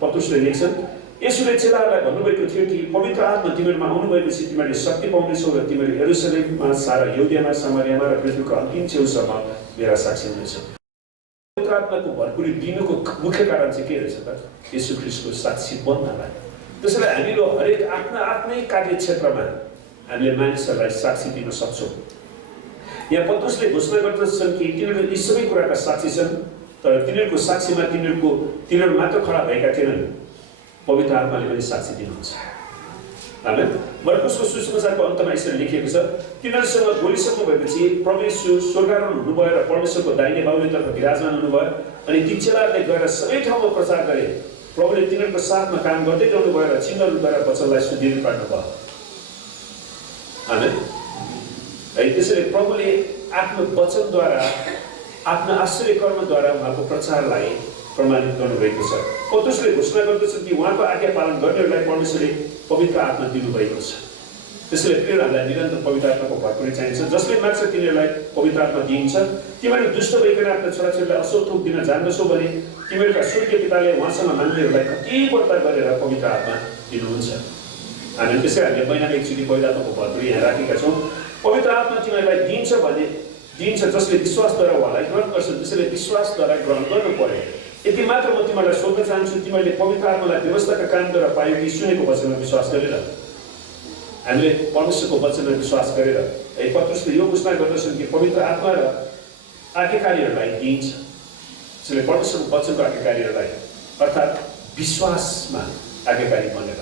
पत्रुसले लेख्छन् येशूले चेलाहरूलाई भन्नुभएको थियो कि पवित्र आत्मा तिमीहरूमा आउनुभएपछि तिमीहरूले शक्ति पाउनेछौ र तिमीहरू यरुसलेममा सारा यहुदियामा सामरियामा र पृथ्वीको अन्तिम छेउसम्म मेरा साक्षी हुनेछौ। पवित्र आत्माको भरपुरी दिनुको मुख्य कारण चाहिँ के रहेछ त? येशू ख्रीष्टको साक्षी बन्नलाई। त्यसैले हामीहरू हरेक आफ्ना आफ्नै कार्यक्षेत्रमा हामीले मानिसहरूलाई साक्षी दिन सक्छौँ। यहाँ पत्रुसले घोषणा गर्दछन् कि तिनीहरू यी सबै कुराका साक्षी छन्। तर तिनीहरूको साक्षीमा तिनीहरू मात्र खडा भएका थिएनन्। पवित्र आत्माले पनि साक्षी दिनुहुन्छ। आमेन। मर्कुसको सुसमाचारको अन्तमा यसरी लेखिएको छ तिनीहरूसँग बोलिसक्नु भएपछि प्रभु येशू स्वर्गारोहण हुनुभयो र परमेश्वरको दाहिने बाहुलीतर्फ विराजमान हुनुभयो। अनि ती चेलाहरूले गएर सबै ठाउँमा प्रचार गरे। प्रभुले तिनीहरूको साथमा काम गर्दै रहनुभयो र चिन्हहरूद्वारा वचनलाई सुदृढ पार्नुभयो। आमेन। त्यसैले प्रभुले आफ्नो वचनद्वारा आफ्नो आश्चर्य कर्मद्वारा उहाँको प्रचारलाई प्रमाणित गर्नुभएको छ। पत्रुसले घोषणा गर्दछ कि उहाँको आज्ञा पालन गर्नेहरूलाई परमेश्वरले पवित्र आत्मा दिनुभएको छ। त्यसैले तिनीहरूलाई निरन्तर पवित्र आत्माको भरपुरी चाहिन्छ। जसले माग्छ तिनीहरूलाई पवित्र आत्मा दिइन्छ। तिमीहरू दुष्ट भइकन आफ्ना छोराछोरीलाई असल थोक दिन जान्दछौ भने तिमीहरूका स्वर्गीय पिताले उहाँसँग मान्नेहरूलाई कति बढ्ता गरेर पवित्र आत्मा दिनुहुन्छ। हामी त्यसै हामीले महिनामा एकचोटि पवित्र आत्माको भरपुरी यहाँ राखेका छौँ। पवित्र आत्मा तिमीहरूलाई दिन्छ भने दिन्छ जसले विश्वासद्वारा उहाँलाई ग्रहण गर्छ। त्यसैले विश्वासद्वारा ग्रहण गर्नु पर्यो। यति मात्र म तिमीहरूलाई सोध्न चाहन्छु, तिमीहरूले पवित्र आत्मालाई व्यवस्थाका कामद्वारा पायो कि सुनेको वचनमा विश्वास गरेर? हामीले परमेश्वरको वचनमा विश्वास गरेर पत्रुसले यो घोषणा गर्दछन् कि पवित्र आत्मा र आज्ञाकारीहरूलाई दिइन्छ। त्यसैले परमेश्वरको वचनको आज्ञाकारीहरूलाई अर्थात् विश्वासमा आज्ञाकारी बनेर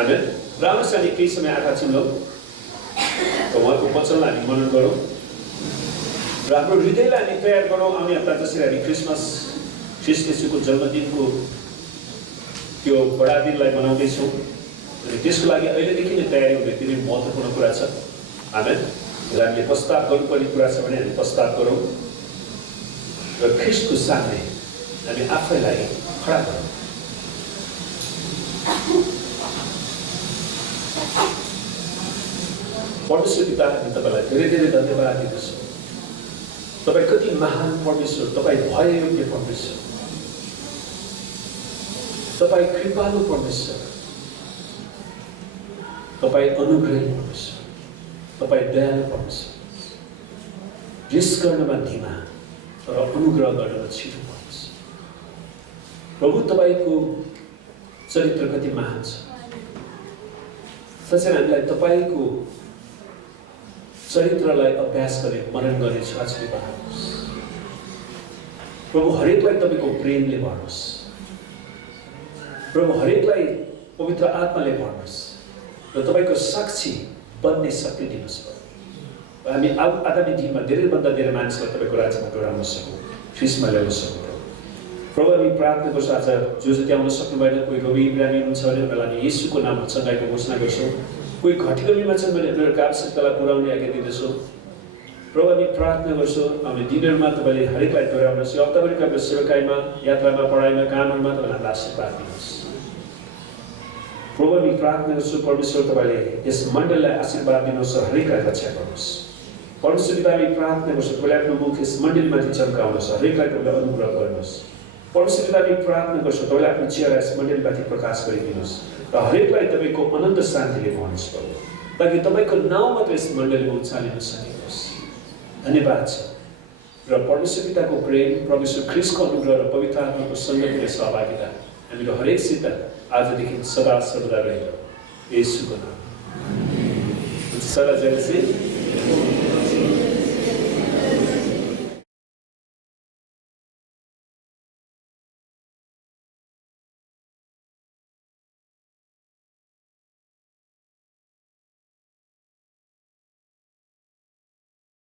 आमेन। र आउनुहोस् हामी केही समय आँखा चिम्लौँ र उहाँको वचनलाई हामी मनन गरौँ र हाम्रो हृदयलाई हामी तयार गरौँ। आउने हप्ता जसरी हामी ख्रिस्ट येशूको जन्मदिनको त्यो बडादिनलाई मनाउँदैछौँ, त्यसको लागि अहिलेदेखि नै तयारी हुने धेरै महत्त्वपूर्ण कुरा छ। आमेन। र हामीले प्रस्ताव गर्नुपर्ने कुरा छ भने हामी प्रस्ताव गरौँ र ख्रिस्टको सामने हामी आफैलाई खडा गरौँ। परमेश्वर पिता, हामी तपाईँलाई धेरै धेरै धन्यवाद दिँदछौँ। तपाईँ कति महान परमेश्वर, तपाईँ भययोग्य परमेश्वर, तपाईँ कृपालु परमेश्वर, तपाईँ अनुग्रही परमेश्वर, तपाईँ दयालु परमेश्वर, यस गर्नमा धीमा र अनुग्रह गर्नमा छिटो परमेश्वर। प्रभु, तपाईँको चरित्र कति महान छ। साँच्चै हामीलाई तपाईँको चरित्रलाई अभ्यास गर्ने, मनन गर्ने छोराछोरी बनाउनुहोस्। प्रभु, हरेकलाई तपाईँको प्रेमले भर्नुहोस्। प्रभु, हरेकलाई पवित्र आत्माले भर्नुहोस् र तपाईँको साक्षी बन्ने शक्ति दिनुहोस्। हामी आगामी दिनमा धेरैभन्दा धेरै मानिसलाई तपाईँको राज्यमा डोराउन सकौँ, ख्रिस्टमा ल्याउन सकौँ। प्रभु, हामी प्रार्थना गर्छौँ आज जो जति आउन सक्नु भएन, कोही रोगी बिरामी हुनुहुन्छ भने उनीहरूलाई हामी येशूको नाममा चङ्गाइको घोषणा गर्छौँ। कोही घटीकमीमा छन् भने उनीहरूको आवश्यकतालाई पुर्याउने आज्ञा दिँदछौँ। प्रभु, हामी प्रार्थना गर्छौँ आउने दिनहरूमा तपाईँले हरेकलाई डोराउनुहोस्। यो हप्ताभरिको हाम्रो सेवाकाईमा, यात्रामा, पढाइमा, कामहरूमा तपाईँले हामीलाई आशीर्वाद दिनुहोस्। प्रभु, हामी प्रार्थना गर्छौँ परमेश्वर तपाईँले यस मण्डललाई आशीर्वाद दिनुहोस् र हरेकलाई रक्षा गर्नुहोस्। परमेश्वर पिता, हामी प्रार्थना गर्छौँ तपाईँले आफ्नो मुख यस मण्डलीमाथि चम्काउनुहोस्, हरेकलाई तपाईँले अनुग्रह गर्नुहोस्। परमेश्वर पिता, हामी प्रार्थना गर्छौँ तपाईँले आफ्नो चेहरा यस मण्डलीमाथि प्रकाश गरिदिनुहोस् र हरेकलाई तपाईँको अनन्त शान्तिले भर्नुहोस् प्रभु, ताकि तपाईँको नाउँ मात्र यस मण्डलीमा उचालिन सकियोस्। धन्यवाद छ र परमेश्वर पिताको प्रेम, परमेश्वर ख्रिस्टको अनुग्रह र पवित्र आत्माको सङ्गति र सहभागिता हामीहरू हरेकसित आजदेखि सदा सर्वदा रहेर येशूको नाम।